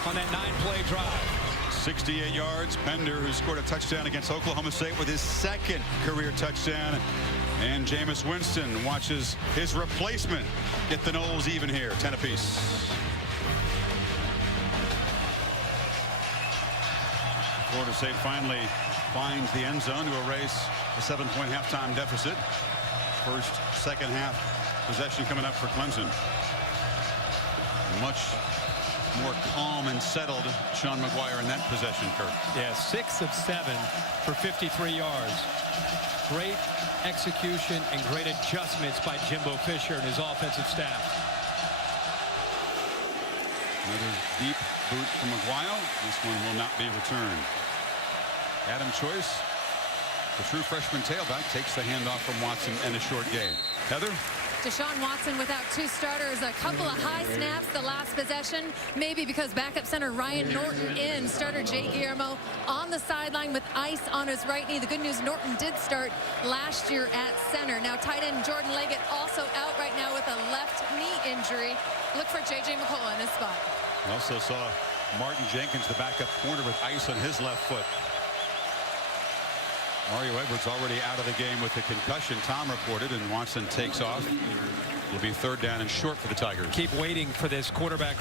on that 9-play drive. 68 yards. Pender, who scored a touchdown against Oklahoma State with his 2nd career touchdown. And Jameis Winston watches his replacement get the Noles even here, 10 apiece. Florida State finally finds the end zone to erase a 7-point halftime deficit. First, second half possession coming up for Clemson. Much more calm and settled Sean Maguire in that possession, Kurt. Yeah, 6 of 7 for 53 yards. Great execution and great adjustments by Jimbo Fisher and his offensive staff. Another deep boot from Maguire. This one will not be returned. Adam Choice, the true freshman tailback, takes the handoff from Watson in a short game. Heather? DeShaun Watson without 2 starters, a couple of high snaps the last possession, maybe because backup center Ryan Norton in, starter Jay Guillermo on the sideline with ice on his right knee. The good news, Norton did start last year at center. Now tight end Jordan Leggett also out right now with a left knee injury. Look for J.J. McCullough in this spot. We also saw Martin Jenkins, the backup corner, with ice on his left foot. Mario Edwards already out of the game with a concussion, Tom reported, and Watson takes off. It'll be 3rd down and short for the Tigers. Keep waiting for this quarterback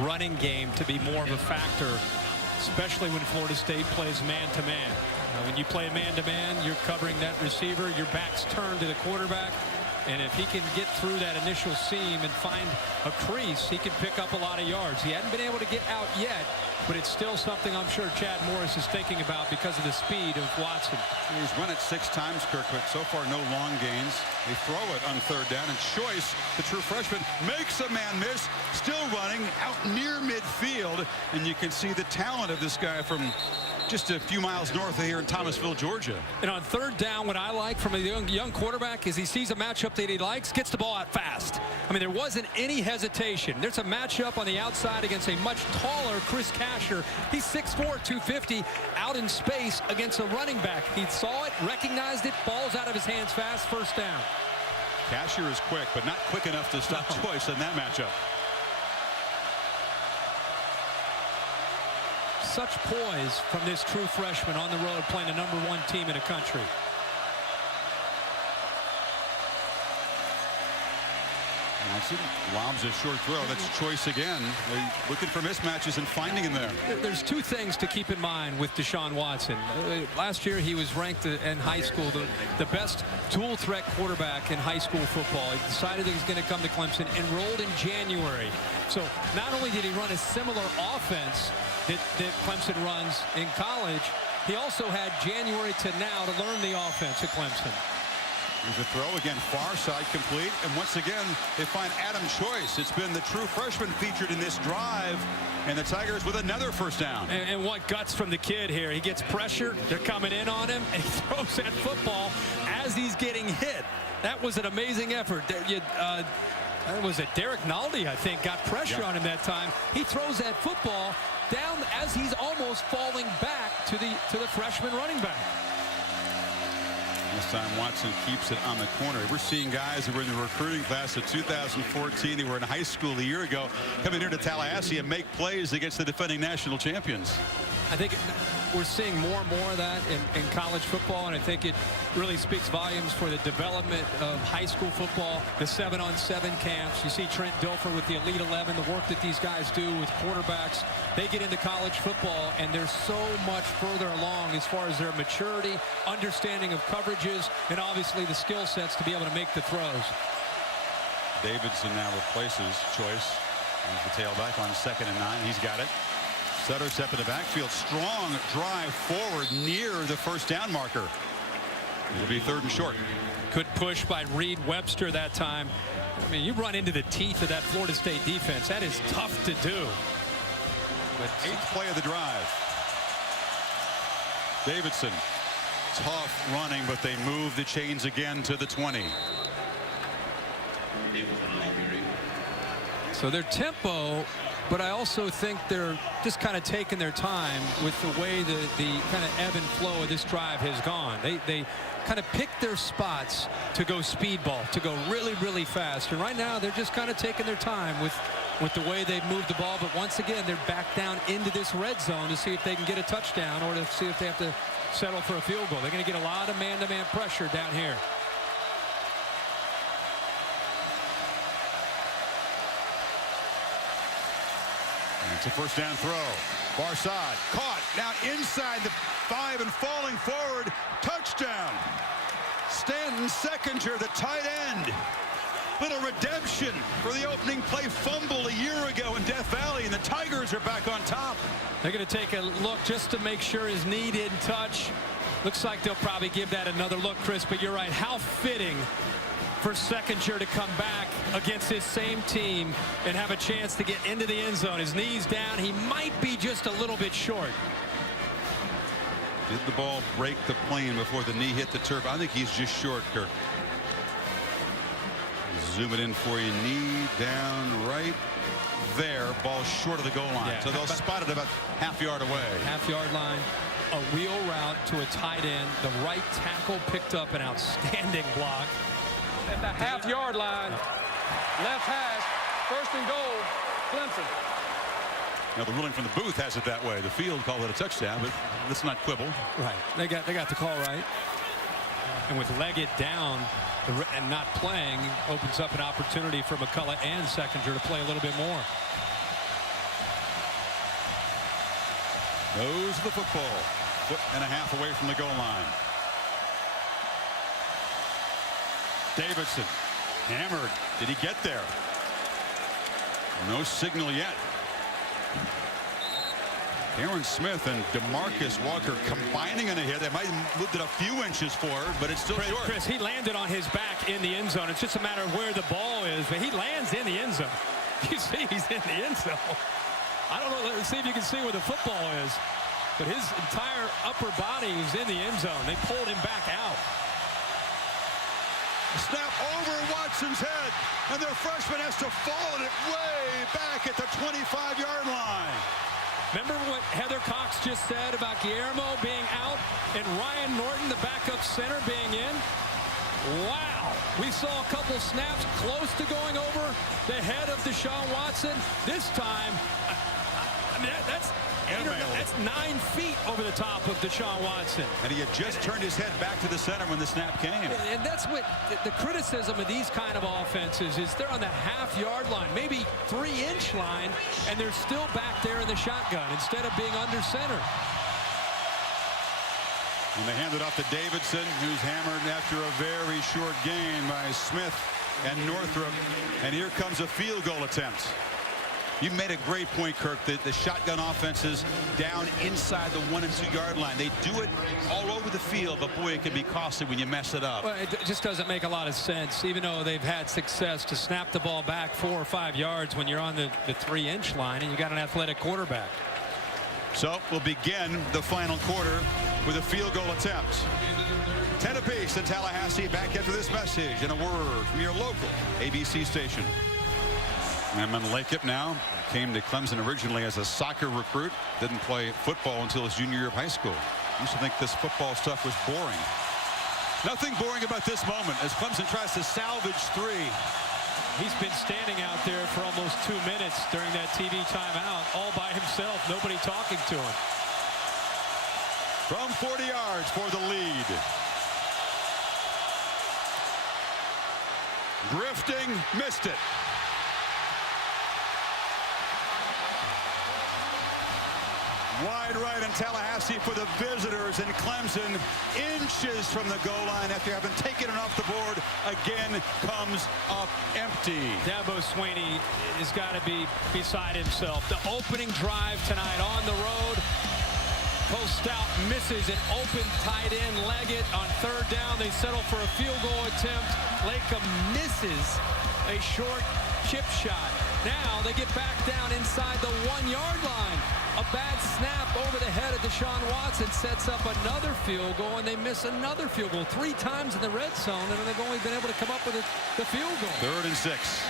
running game to be more of a factor, especially when Florida State plays man-to-man. When you play man-to-man, you're covering that receiver, your back's turned to the quarterback, and if he can get through that initial seam and find a crease, he can pick up a lot of yards. He hadn't been able to get out yet, but it's still something I'm sure Chad Morris is thinking about because of the speed of Watson. He's run it 6 times, Kirk, but so far no long gains. They throw it on 3rd down, and Choice, the true freshman, makes a man miss, still running out near midfield, and you can see the talent of this guy from just a few miles north of here in Thomasville, Georgia. And on 3rd down, what I like from a young quarterback is he sees a matchup that he likes, gets the ball out fast. I mean, there wasn't any hesitation. There's a matchup on the outside against a much taller Chris Casher. He's 6'4", 250, out in space against a running back. He saw it, recognized it, ball's out of his hands fast, 1st down. Casher is quick, but not quick enough to stop Choice in that matchup. Such poise from this true freshman on the road playing the #1 team in the country. Watson lobs a short throw. That's Choice again. They're looking for mismatches and finding him there. There's 2 things to keep in mind with DeShaun Watson. Last year he was ranked in high school the best dual threat quarterback in high school football. He decided that he's going to come to Clemson, enrolled in January. So not only did he run a similar offense that Clemson runs in college, he also had January to now to learn the offense at Clemson. There's a throw again, far side complete, and once again they find Adam Choice. It's been the true freshman featured in this drive, and the Tigers with another 1st down. And what guts from the kid here. He gets pressure, they're coming in on him, and he throws that football as he's getting hit. That was an amazing effort. That was it. Derek Naldi, I think, got pressure on him that time. He throws that football down as he's almost falling back to the freshman running back. This time Watson keeps it on the corner. We're seeing guys who were in the recruiting class of 2014. They were in high school a year ago, coming here to Tallahassee and make plays against the defending national champions. I think we're seeing more and more of that in college football, and I think it really speaks volumes for the development of high school football, the 7-on-7 camps. You see Trent Dilfer with the Elite 11, the work that these guys do with quarterbacks. They get into college football, and they're so much further along as far as their maturity, understanding of coverages, and obviously the skill sets to be able to make the throws. Davidson now replaces Choice. He's the tailback on 2nd and 9. He's got it. Sutter step in the backfield. Strong drive forward near the 1st down marker. It'll be 3rd and short. Good push by Reed Webster that time. I mean, you run into the teeth of that Florida State defense. That is tough to do. But 8th play of the drive. Davidson. Tough running, but they move the chains again to the 20. So their tempo, but I also think they're just kind of taking their time with the way the kind of ebb and flow of this drive has gone. They kind of pick their spots to go speedball, to go really, really fast. And right now they're just kind of taking their time with the way they've moved the ball. But once again, they're back down into this red zone to see if they can get a touchdown or to see if they have to settle for a field goal. They're going to get a lot of man-to-man pressure down here. It's a 1st down throw. Far side. Caught. Now inside the 5 and falling forward. Touchdown. Stanton Seconder, the tight end. Little redemption for the opening play fumble a year ago in Death Valley, and the Tigers are back on top. They're going to take a look just to make sure his knee didn't touch. Looks like they'll probably give that another look, Chris, but you're right. How fitting for Sechinger to come back against this same team and have a chance to get into the end zone. His knee's down. He might be just a little bit short. Did the ball break the plane before the knee hit the turf? I think he's just short, Kirk. Zoom it in for you. Knee down right there. Ball short of the goal line. Yeah. So they'll spot it about half-yard away. Half-yard line. A wheel route to a tight end. The right tackle picked up an outstanding block. At the half-yard line, left hash, 1st and goal, Clemson. Now the ruling from the booth has it that way. The field called it a touchdown, but let's not quibble. Right. They got the call right. And with Leggett down and not playing, opens up an opportunity for McCullough and Sechinger to play a little bit more. Knows the football. 1.5 feet away from the goal line. Davidson hammered. Did he get there? No signal yet. Aaron Smith and DeMarcus Walker combining on a hit. They might have moved it a few inches forward, but it's still short. Chris, he landed on his back in the end zone. It's just a matter of where the ball is, but he lands in the end zone. You see, he's in the end zone. I don't know. Let's see if you can see where the football is. But his entire upper body is in the end zone. They pulled him back out. Snap over Watson's head, and their freshman has to fall in it way back at the 25-yard line. Remember what Heather Cox just said about Guillermo being out and Ryan Norton, the backup center, being in? Wow. We saw a couple snaps close to going over the head of DeShaun Watson. This time, I mean, that's 9 feet over the top of DeShaun Watson. And he had just turned his head back to the center when the snap came. And that's what the criticism of these kind of offenses is. They're on the half-yard line, maybe 3-inch line, and they're still back there in the shotgun instead of being under center. And they hand it off to Davidson, who's hammered after a very short gain by Smith and Northrup. And here comes a field goal attempt. You made a great point, Kirk, that the shotgun offenses down inside the 1- and 2-yard line. They do it all over the field, but boy, it can be costly when you mess it up. Well, it just doesn't make a lot of sense, even though they've had success to snap the ball back 4 or 5 yards when you're on the 3-inch line and you got an athletic quarterback. So we'll begin the final quarter with a field goal attempt. 10 apiece in Tallahassee. Back after this message and a word from your local ABC station. Edmund Lakeup now came to Clemson originally as a soccer recruit. Didn't play football until his junior year of high school. Used to think this football stuff was boring. Nothing boring about this moment as Clemson tries to salvage 3. He's been standing out there for almost 2 minutes during that TV timeout, all by himself, nobody talking to him. From 40 yards for the lead. Drifting, missed it. Wide right in Tallahassee for the visitors, and Clemson inches from the goal line after having taken it off the board. Again comes up empty. Dabo Swinney has got to be beside himself. The opening drive tonight on the road. Cole Stout misses an open tight end Leggett on 3rd down. They settle for a field goal attempt. Lakeup misses a short chip shot. Now they get back down inside the 1-yard line. A bad snap over the head of DeShaun Watson sets up another field goal, and they miss another field goal 3 times in the red zone, and they've only been able to come up with the field goal. 3rd and 6.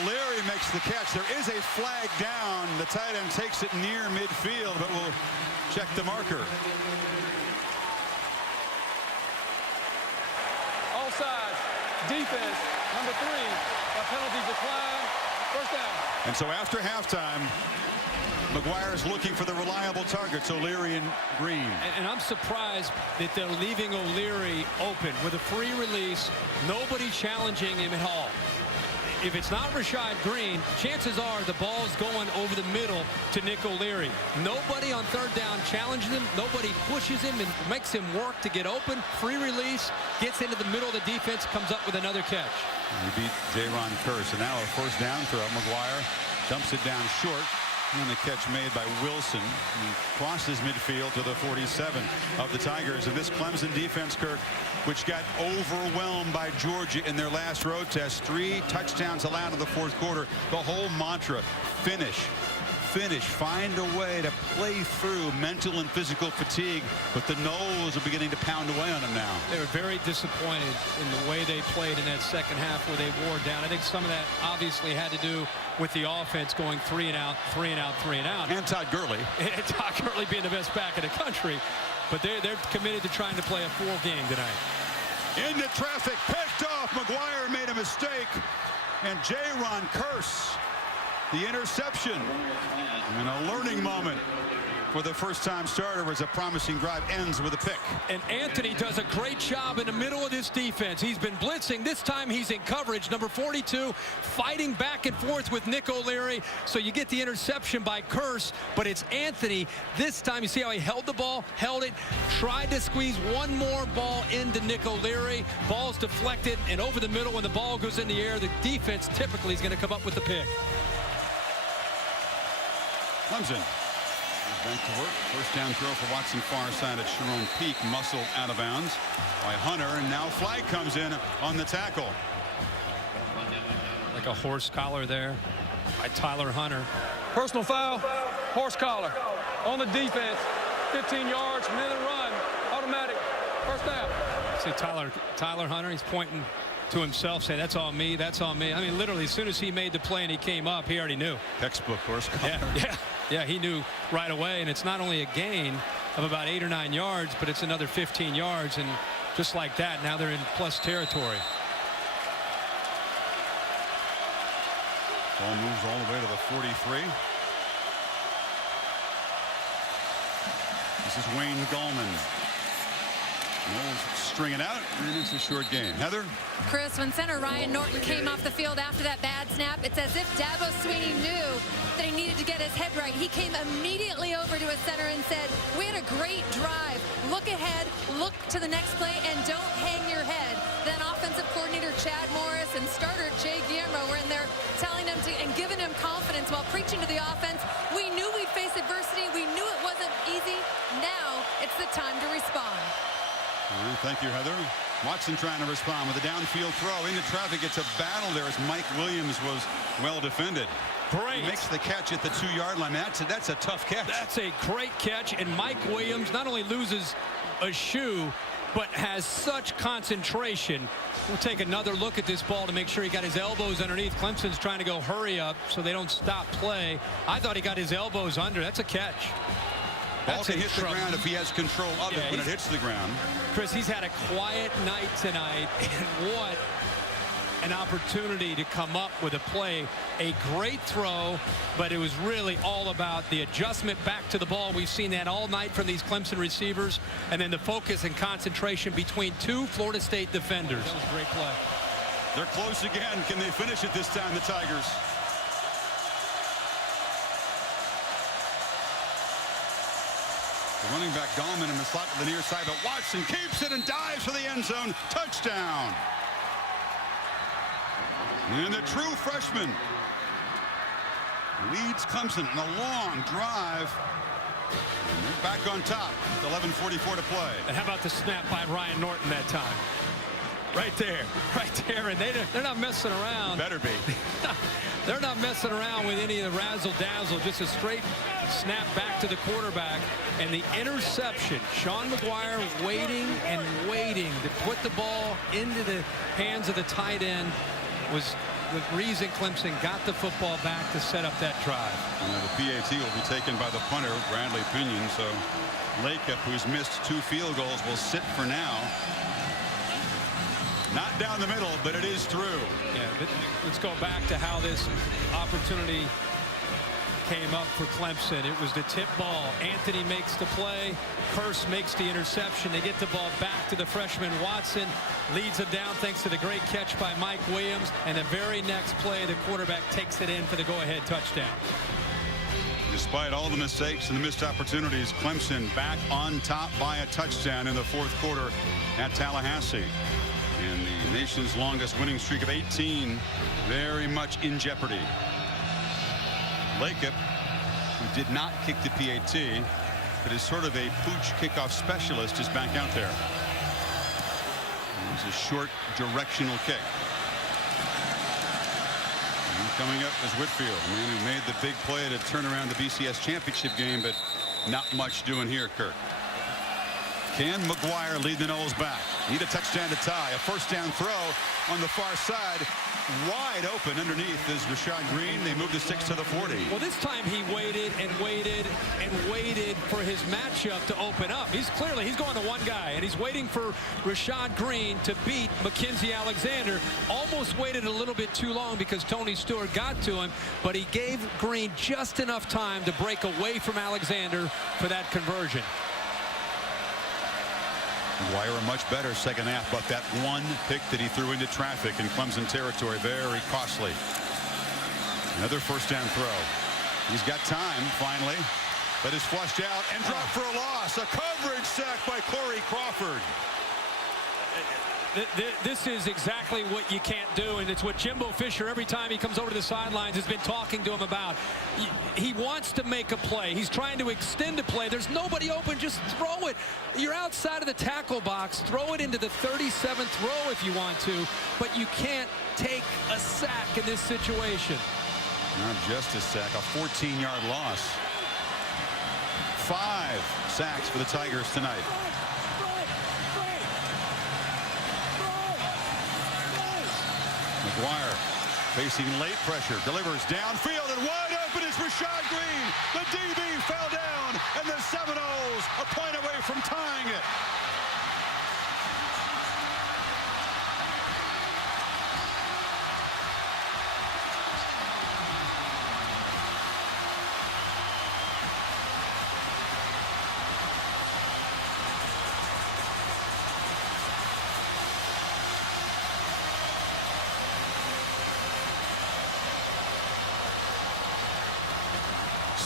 O'Leary makes the catch. There is a flag down. The tight end takes it near midfield, but we'll check the marker. Offside, defense, number 3, a penalty decline, 1st down. And so after halftime, Maguire is looking for the reliable targets, O'Leary and Green. And I'm surprised that they're leaving O'Leary open with a free release, nobody challenging him at all. if it's not Rashad Green, chances are the ball's going over the middle to Nick O'Leary. Nobody on third down challenges him. Nobody pushes him and makes him work to get open. Free release, gets into the middle of the defense, comes up with another catch. He beat J-Ron Curse. And now a first down throw. Maguire dumps it down short. And the catch made by Wilson. He crosses midfield to the 47 of the Tigers. And this Clemson defense, Kirk, which got overwhelmed by Georgia in their last road test. 3 touchdowns allowed in the fourth quarter. The whole mantra, finish, find a way to play through mental and physical fatigue. But the Noles are beginning to pound away on them now. They were very disappointed in the way they played in that second half where they wore down. I think some of that obviously had to do with the offense going 3 and out, 3 and out, 3 and out. And Todd Gurley. And Todd Gurley being the best back in the country. But they're committed to trying to play a full game tonight. Into traffic, picked off. Maguire made a mistake. And J-Ron Curse, the interception. And a learning moment for the first-time starter as a promising drive ends with a pick. And Anthony does a great job in the middle of this defense. He's been blitzing. This time he's in coverage. Number 42 fighting back and forth with Nick O'Leary. So you get the interception by Curse, but it's Anthony. This time you see how he held the ball, held it, tried to squeeze one more ball into Nick O'Leary. Ball's deflected, and over the middle when the ball goes in the air, the defense typically is going to come up with the pick. Clemson back to work. First down throw for Watson, far side at Sharon Peak, muscled out of bounds by Hunter, and now flag comes in on the tackle. Like a horse collar there by Tyler Hunter. Personal foul, horse collar on the defense. 15 yards, minute run, automatic, first down. See Tyler Hunter, he's pointing to himself, saying, that's all me, that's all me. I mean, literally, as soon as he made the play and he came up, he already knew. Textbook horse collar. Yeah, he knew right away, and it's not only a gain of about 8 or 9 yards, but it's another 15 yards, and just like that, now they're in plus territory. Ball moves all the way to the 43. This is Wayne Gallman. Noles string it out, and it's a short game. Heather? Chris, when center Ryan Norton came off the field after that bad snap, it's as if Dabo Swinney knew that he needed to get his head right. He came immediately over to his center and said, we had a great drive. Look ahead, look to the next play, and don't hang your head. Then offensive coordinator Chad Morris and starter Jay Guillermo were in there telling him to and giving him confidence while preaching to the offense. We knew we'd face adversity. We knew it wasn't easy. Now it's the time to respond. Thank you, Heather. Watson trying to respond with a downfield throw into traffic. It's a battle there as Mike Williams was well defended. Great. Makes the catch at the 2-yard line. That's a tough catch. That's a great catch, and Mike Williams not only loses a shoe, but has such concentration. We'll take another look at this ball to make sure he got his elbows underneath. Clemson's trying to go hurry up so they don't stop play. I thought he got his elbows under. That's a catch. Ball can hit the ground if he has control of it when it hits the ground. Chris, he's had a quiet night tonight, and what an opportunity to come up with a play. A great throw, but it was really all about the adjustment back to the ball. We've seen that all night from these Clemson receivers, and then the focus and concentration between 2 Florida State defenders. That was a great play. They're close again. Can they finish it this time, the Tigers? The running back Gallman in the slot to the near side, but Watson keeps it and dives for the end zone. Touchdown. And the true freshman leads Clemson in a long drive. And they're back on top. 11:44 to play. And how about the snap by Ryan Norton that time? Right there. And they're not messing around. Better be. They're not messing around with any of the razzle-dazzle. Just a straight snap back to the quarterback. And the interception. Sean Maguire waiting and waiting to put the ball into the hands of the tight end was the reason Clemson got the football back to set up that drive. The PAT will be taken by the punter, Bradley Pinion. So Lacob, who's missed 2 field goals, will sit for now. Not down the middle, but it is through. Yeah, but let's go back to how this opportunity came up for Clemson. It was the tip ball. Anthony makes the play. Curse makes the interception. They get the ball back to the freshman Watson. Leads it down thanks to the great catch by Mike Williams. And the very next play, the quarterback takes it in for the go-ahead touchdown. Despite all the mistakes and the missed opportunities, Clemson back on top by a touchdown in the fourth quarter at Tallahassee. And the nation's longest winning streak of 18 very much in jeopardy. Lakeup, who did not kick the PAT, but is sort of a pooch kickoff specialist, is back out there. It was a short directional kick. And coming up is Whitfield, the man who made the big play to turn around the BCS championship game, but not much doing here, Kirk. Can Maguire lead the Noles back? Need a touchdown to tie. A first down throw on the far side. Wide open underneath is Rashad Green. They move the 6 to the 40. Well, this time he waited and waited and waited for his matchup to open up. He's going to one guy, and he's waiting for Rashad Green to beat Mackenzie Alexander. Almost waited a little bit too long because Tony Stewart got to him, but he gave Green just enough time to break away from Alexander for that conversion. Maguire a much better second half, but that one pick that he threw into traffic in Clemson territory, very costly. Another first down throw. He's got time finally, but is flushed out and dropped for a loss. A coverage sack by Corey Crawford. This is exactly what you can't do, and it's what Jimbo Fisher, every time he comes over to the sidelines, has been talking to him about. He wants to make a play. He's trying to extend a play. There's nobody open. Just throw it. You're outside of the tackle box. Throw it into the 37th row if you want to, but you can't take a sack in this situation. Not just a sack, a 14-yard loss. 5 sacks for the Tigers tonight. Maguire facing late pressure, delivers downfield, and wide open is Rashad Green. The DB fell down, and the Seminoles a point away from tying it.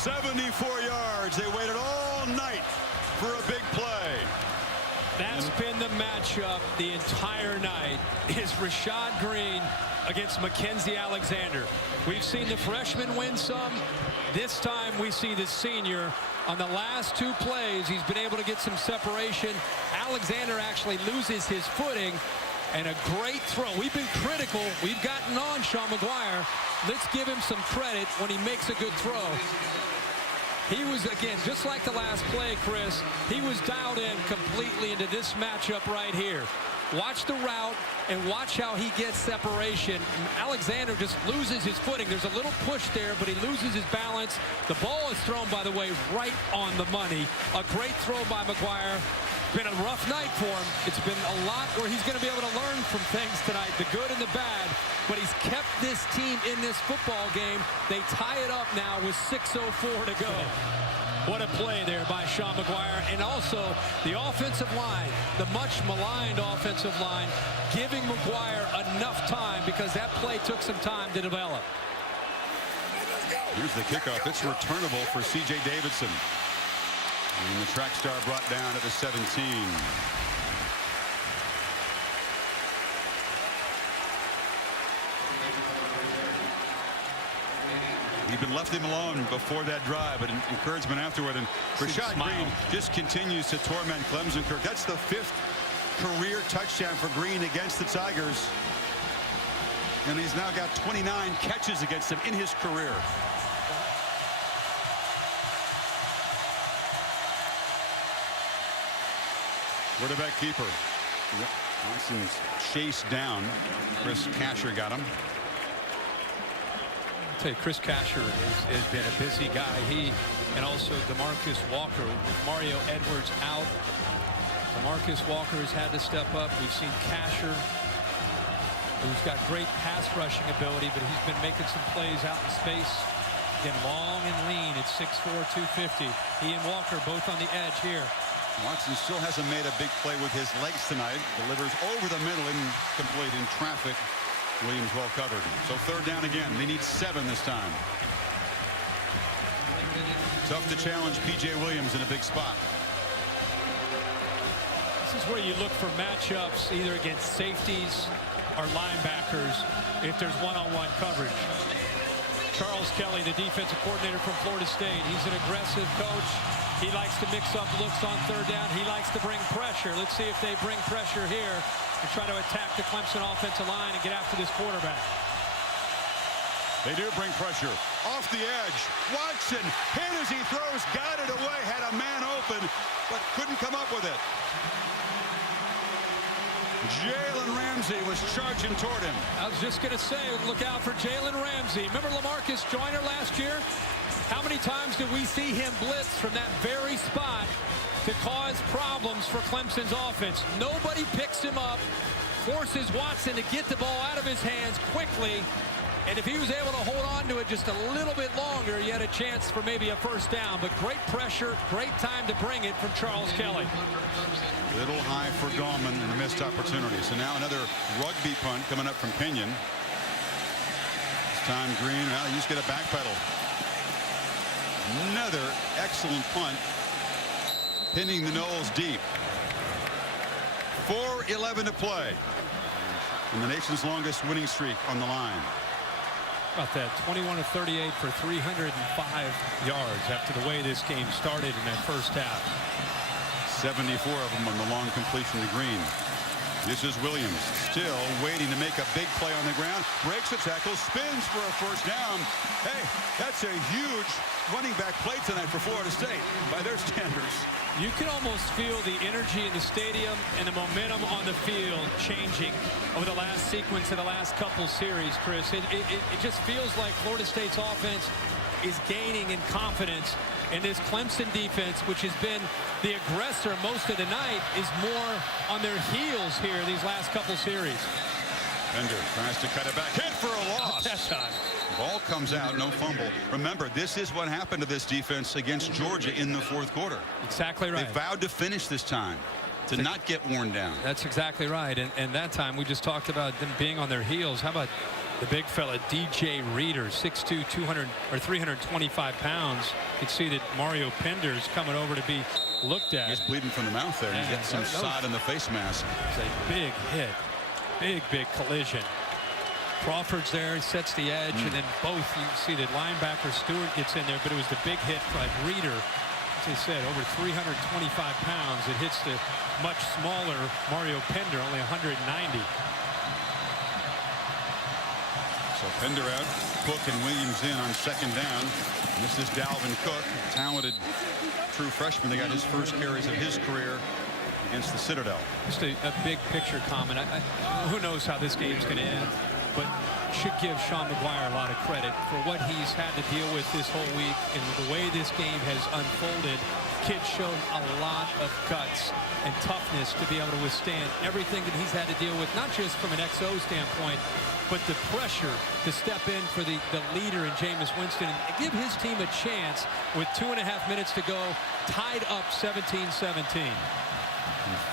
.74 yards. They waited all night for a big play. That's been the matchup the entire night, is Rashad Green against Mackenzie Alexander. We've seen the freshman win some. This time we see the senior. On the last 2 plays, he's been able to get some separation. Alexander actually loses his footing, and a great throw. We've been critical. We've gotten on Sean Maguire. Let's give him some credit when he makes a good throw. He was, again, just like the last play, Chris, he was dialed in completely into this matchup right here. Watch the route and watch how he gets separation. Alexander just loses his footing. There's a little push there, but he loses his balance. The ball is thrown, by the way, right on the money. A great throw by Maguire. Been a rough night for him. It's been a lot where he's going to be able to learn from things tonight, the good and the bad, but he's kept this team in this football game. They tie it up now with 6:04 to go. What a play there by Sean Maguire, and also the offensive line, the much maligned offensive line, giving Maguire enough time because that play took some time to develop. Here's the kickoff. It's returnable for C.J. Davidson. And the track star brought down at the 17. He'd been left him alone before that drive, but an encouragement afterward. And Rashad Green just continues to torment Clemson. Kirk, that's the 5th career touchdown for Green against the Tigers. And he's now got 29 catches against them in his career. Quarterback keeper. Johnson's chased down. Chris Casher got him. I'll tell you, Chris Casher has been a busy guy. He and also DeMarcus Walker. With Mario Edwards out, DeMarcus Walker has had to step up. We've seen Casher, who's got great pass rushing ability, but he's been making some plays out in space. Again, long and lean at 6'4", 250. He and Walker both on the edge here. Watson still hasn't made a big play with his legs tonight. Delivers over the middle, incomplete in traffic. Williams well covered. So third down again. They need 7 this time. Tough to challenge P.J. Williams in a big spot. This is where you look for matchups either against safeties or linebackers if there's one-on-one coverage. Charles Kelly, the defensive coordinator from Florida State. He's an aggressive coach. He likes to mix up looks on third down. He likes to bring pressure. Let's see if they bring pressure here and try to attack the Clemson offensive line and get after this quarterback. They do bring pressure. Off the edge. Watson hit as he throws, got it away, had a man open, but couldn't come up with it. Jalen Ramsey was charging toward him. I was just going to say, look out for Jalen Ramsey. Remember Lamarcus Joyner last year? How many times did we see him blitz from that very spot to cause problems for Clemson's offense? Nobody picks him up, forces Watson to get the ball out of his hands quickly. And if he was able to hold on to it just a little bit longer, he had a chance for maybe a first down. But great pressure, great time to bring it from Charles Kelly. Little high for Gallman and a missed opportunity. So now another rugby punt coming up from Pinion. This time Green, well, you just get a back pedal. Another excellent punt. Pinning the Noles deep. 4:11 to play. And the nation's longest winning streak on the line. About that, 21 of 38 for 305 yards after the way this game started in that first half. 74 of them on the long completion to Green. This is Williams still waiting to make a big play on the ground. Breaks the tackle, spins for a first down. Hey, that's a huge running back play tonight for Florida State by their standards. You can almost feel the energy in the stadium and the momentum on the field changing over the last sequence of the last couple series, Chris. It just feels like Florida State's offense is gaining in confidence, and this Clemson defense, which has been the aggressor most of the night, is more on their heels here these last couple series. Pender tries to cut it back. Hit for a loss. That time. Ball comes out, no fumble. Remember, this is what happened to this defense against Georgia in the fourth quarter. Exactly right. They vowed to finish this time, to not get worn down. That's exactly right. And that time we just talked about them being on their heels. How about the big fella, DJ Reader, 6'2", 325 pounds. You can see that Mario Pender's coming over to be looked at. He's bleeding from the mouth there. He's getting some sod in the face mask. It's a big hit. Big collision. Crawford's there, he sets the edge, and then both, you can see that linebacker Stewart gets in there, but it was the big hit by Reader. As I said, over 325 pounds. It hits the much smaller Mario Pender, only 190. So Pender out, Cook and Williams in on second down. And this is Dalvin Cook, talented true freshman. They got his first carries of his career against the Citadel. Just a big picture comment. Who knows how this game's going to end, but should give Sean Maguire a lot of credit for what he's had to deal with this whole week and the way this game has unfolded. Kid showed a lot of guts and toughness to be able to withstand everything that he's had to deal with, not just from an XO standpoint, but the pressure to step in for the leader in Jameis Winston and give his team a chance with 2.5 minutes to go, tied up 17-17.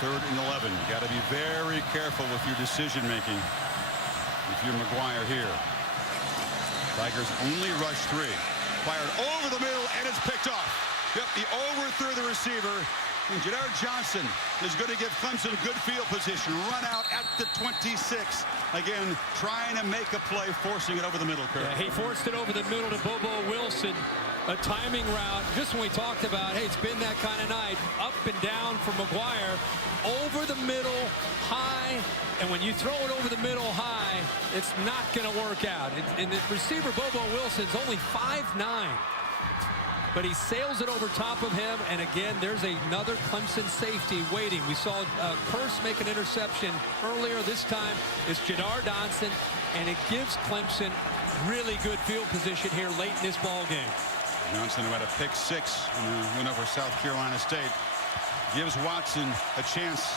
Third and 11. You got to be very careful with your decision making if you're Maguire here. Tigers only rush 3. Fired over the middle, and it's picked off. Yep, he overthrew the receiver. And Jadar Johnson is going to give Clemson good field position. Run out at the 26. Again, trying to make a play, forcing it over the middle, Kurt. Yeah, he forced it over the middle to Bobo Wilson. A timing route, just when we talked about, hey, it's been that kind of night. Up and down for Maguire. Over the middle, high. And when you throw it over the middle high, it's not going to work out. And the receiver, Bobo Wilson's only 5'9". But he sails it over top of him, and again, there's another Clemson safety waiting. We saw Curse make an interception earlier. This time, it's Jadar Johnson, and it gives Clemson really good field position here late in this ball game. Johnson, who had a pick 6 in the win over South Carolina State, gives Watson a chance.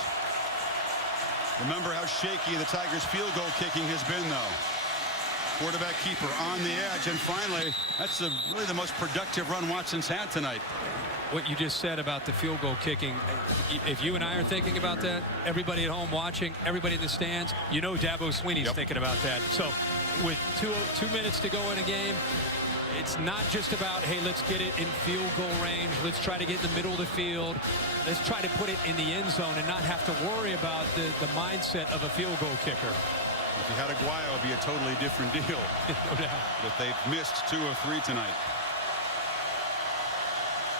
Remember how shaky the Tigers' field goal kicking has been, though. Quarterback keeper on the edge, and finally That's really the most productive run Watson's had tonight. What you just said about the field goal kicking, if you and I are thinking about that, everybody at home watching, everybody in the stands, you know Dabo Swinney's thinking about that. So with two minutes to go in a game, it's not just about, hey, let's get it in field goal range. Let's try to get in the middle of the field. Let's try to put it in the end zone and not have to worry about the mindset of a field goal kicker. If you had Aguayo, it would be a totally different deal. No doubt. But they've missed 2 of 3 tonight.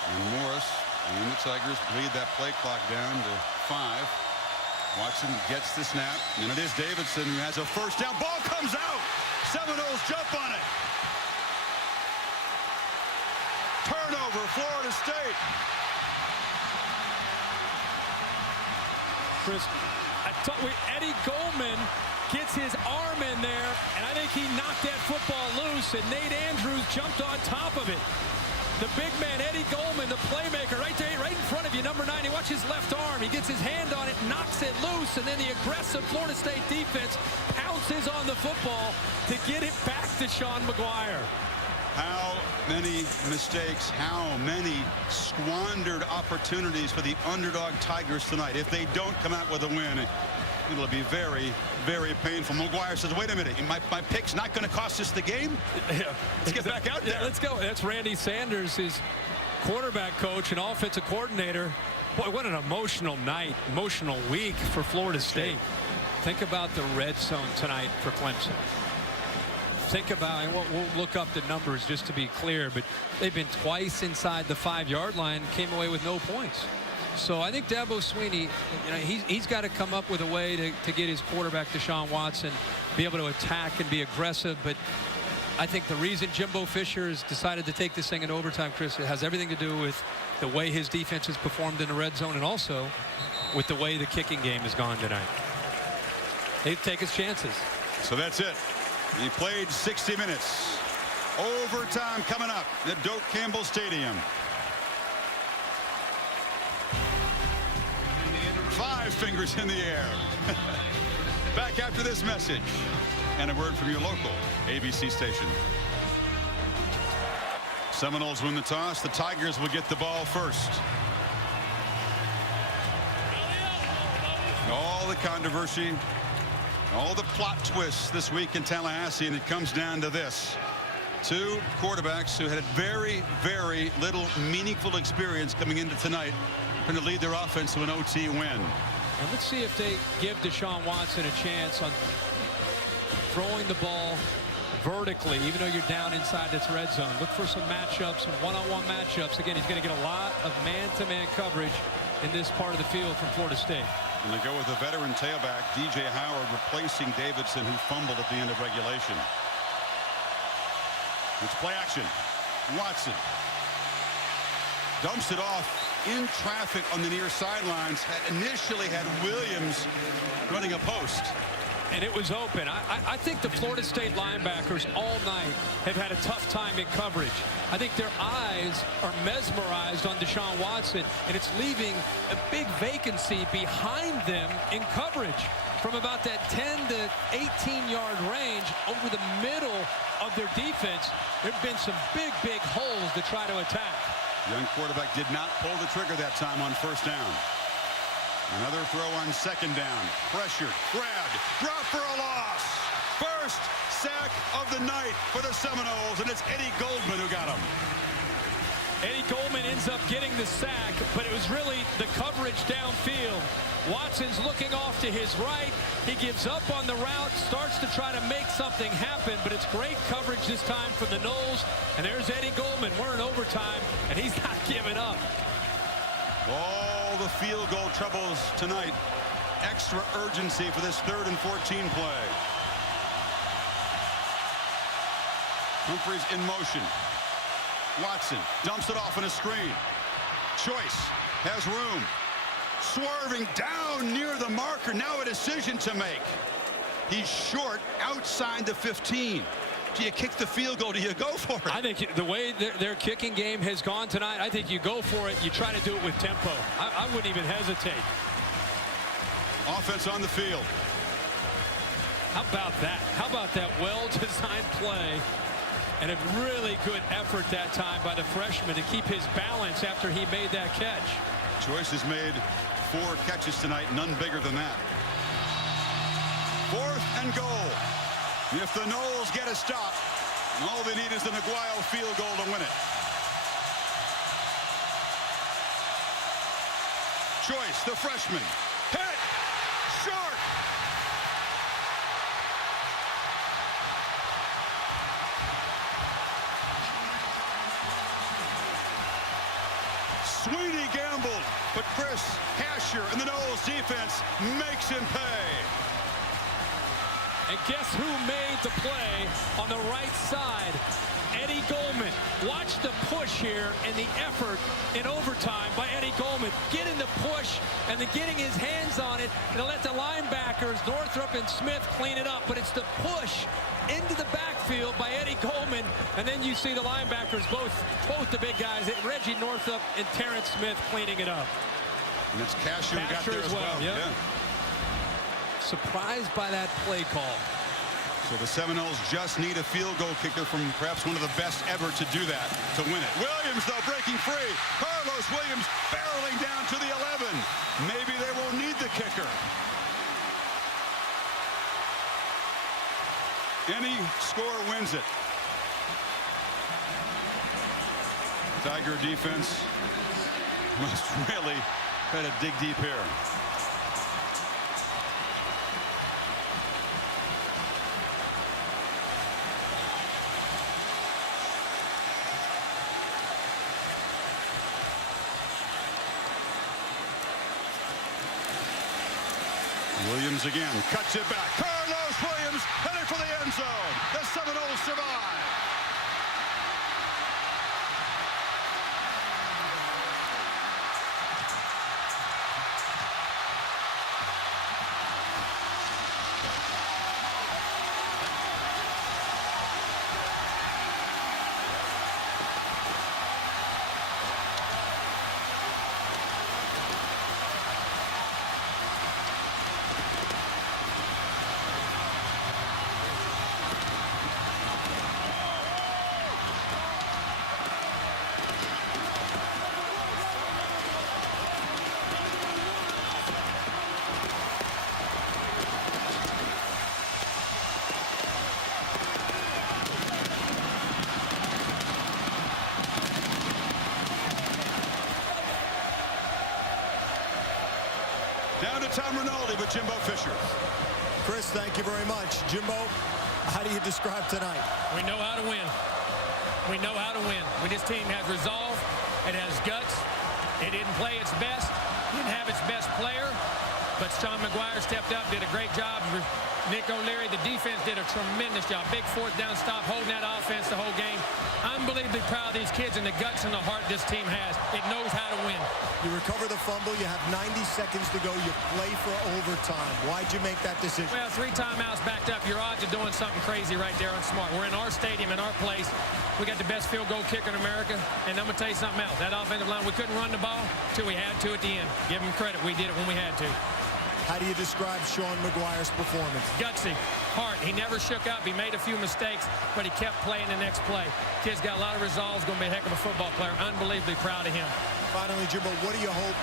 And Morris and the Tigers bleed that play clock down to 5. Watson gets the snap, and it is Davidson who has a first down. Ball comes out. Seminoles jump on it. Turnover, Florida State. Chris, Eddie Goldman gets his arm in there, and I think he knocked that football loose, and Nate Andrews jumped on top of it. The big man, Eddie Goldman, the playmaker, right there, right in front of you, number 9. Watch his left arm. He gets his hand on it, knocks it loose, and then the aggressive Florida State defense pounces on the football to get it back to Sean Maguire. How many mistakes, how many squandered opportunities for the underdog Tigers tonight. If they don't come out with a win, it'll be very, very painful. Maguire says, wait a minute, my pick's not going to cost us the game? Let's get back out there. Yeah, let's go. That's Randy Sanders, his quarterback coach and offensive coordinator. Boy, what an emotional night, emotional week for Florida State. Think about the red zone tonight for Clemson. Think about, and we'll look up the numbers just to be clear, but they've been twice inside the 5-yard line, came away with no points. So I think Dabo Swinney, he's got to come up with a way to get his quarterback, DeShaun Watson, be able to attack and be aggressive. But I think the reason Jimbo Fisher has decided to take this thing in overtime, Chris, it has everything to do with the way his defense has performed in the red zone and also with the way the kicking game has gone tonight. They take his chances. So that's it. He played 60 minutes. Overtime coming up at Doak Campbell Stadium. 5 fingers in the air. Back after this message and a word from your local ABC station. Seminoles win the toss. The Tigers will get the ball first. All the controversy, all the plot twists this week in Tallahassee, and it comes down to this. 2 quarterbacks who had very, very little meaningful experience coming into tonight going to lead their offense to an OT win. And let's see if they give DeShaun Watson a chance on throwing the ball vertically, even though you're down inside this red zone. Look for some matchups, some one-on-one matchups. Again, he's going to get a lot of man-to-man coverage in this part of the field from Florida State. And they go with a veteran tailback, DJ Howard, replacing Davidson, who fumbled at the end of regulation. It's play action. Watson dumps it off in traffic on the near sidelines. Initially had Williams running a post. And it was open. I think the Florida State linebackers all night have had a tough time in coverage. I think their eyes are mesmerized on DeShaun Watson, and it's leaving a big vacancy behind them in coverage. From about that 10 to 18-yard range over the middle of their defense, there have been some big, big holes to try to attack. Young quarterback did not pull the trigger that time on first down. Another throw on second down. Pressured, grabbed, dropped for a loss. First sack of the night for the Seminoles, and it's Eddie Goldman who got him. Eddie Goldman ends up getting the sack, but it was really the coverage downfield. Watson's looking off to his right. He gives up on the route, starts to try to make something happen, but it's great coverage this time from the Noles. And there's Eddie Goldman. We're in overtime, and he's not giving up. All the field goal troubles tonight. Extra urgency for this 3rd and 14 play. Humphreys in motion. Watson dumps it off in a screen. Choice has room. Swerving down near the marker. Now a decision to make. He's short outside the 15. Do you kick the field goal? Do you go for it? I think the way their kicking game has gone tonight, I think you go for it. You try to do it with tempo. I wouldn't even hesitate. Offense on the field. How about that? How about that well-designed play? And a really good effort that time by the freshman to keep his balance after he made that catch. Choice has made 4 catches tonight, none bigger than that. 4th and goal. If the Noles get a stop, all they need is the Maguire field goal to win it. Choice, the freshman. Hit! Short! Sweeney gambled, but Chris Hasher and the Noles defense makes him pay. And guess who made the play on the right side? Eddie Goldman. Watch the push here and the effort in overtime by Eddie Goldman. Getting the push and then getting his hands on it and to let the linebackers, Northrup and Smith, clean it up. But it's the push into the backfield by Eddie Goldman. And then you see the linebackers, both the big guys, Reggie Northrup and Terrence Smith, cleaning it up. And it's Cashew who got there as well. Yep. Yeah. Surprised by that play call. So the Seminoles just need a field goal kicker from perhaps one of the best ever to do that, to win it. Williams, though, breaking free. Carlos Williams barreling down to the 11. Maybe they will need the kicker. Any score wins it. Tiger defense must really try to dig deep here. Williams again, cuts it back. Carlos Williams headed for the end zone. The Seminoles survive. Down to Tom Rinaldi, but Jimbo Fisher. Chris, thank you very much. Jimbo, how do you describe tonight? We know how to win. We know how to win. This team has resolve. It has guts. It didn't play its best. Didn't have its best player. But Sean Maguire stepped up, did a great job. Nick O'Leary, the defense, did a tremendous job. Big 4th down stop, holding that offense the whole game. Unbelievably proud of these kids and the guts and the heart this team has. It knows how to win. You recover the fumble. You have 90 seconds to go. You play for overtime. Why'd you make that decision? Well, 3 timeouts backed up. Your odds of doing something crazy right there on smart. We're in our stadium, in our place. We got the best field goal kicker in America. And I'm going to tell you something else. That offensive line, we couldn't run the ball till we had to at the end. Give them credit. We did it when we had to. How do you describe Sean Maguire's performance? Gutsy, heart. He never shook up. He made a few mistakes, but he kept playing the next play. Kid's got a lot of resolve. He's going to be a heck of a football player. Unbelievably proud of him. Finally, Jimbo, what do you hope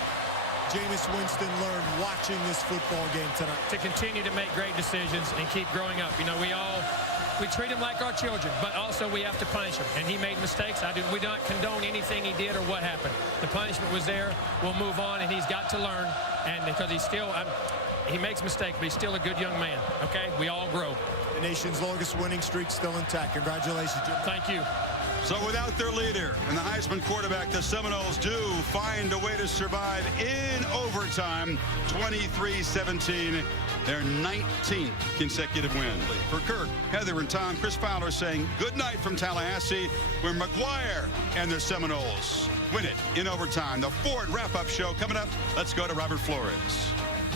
Jameis Winston learned watching this football game tonight? To continue to make great decisions and keep growing up. You know, we treat him like our children, but also we have to punish him. And he made mistakes. We don't condone anything he did or what happened. The punishment was there. We'll move on, and he's got to learn. And because he's still, he makes mistakes, but he's still a good young man. Okay, we all grow. The nation's longest winning streak still intact. Congratulations, Jim. Thank you. So without their leader and the Heisman quarterback, the Seminoles do find a way to survive in overtime, 23-17, their 19th consecutive win. For Kirk, Heather, and Tom, Chris Fowler saying good night from Tallahassee, where Maguire and the Seminoles win it in overtime. The Ford wrap-up show coming up. Let's go to Robert Flores.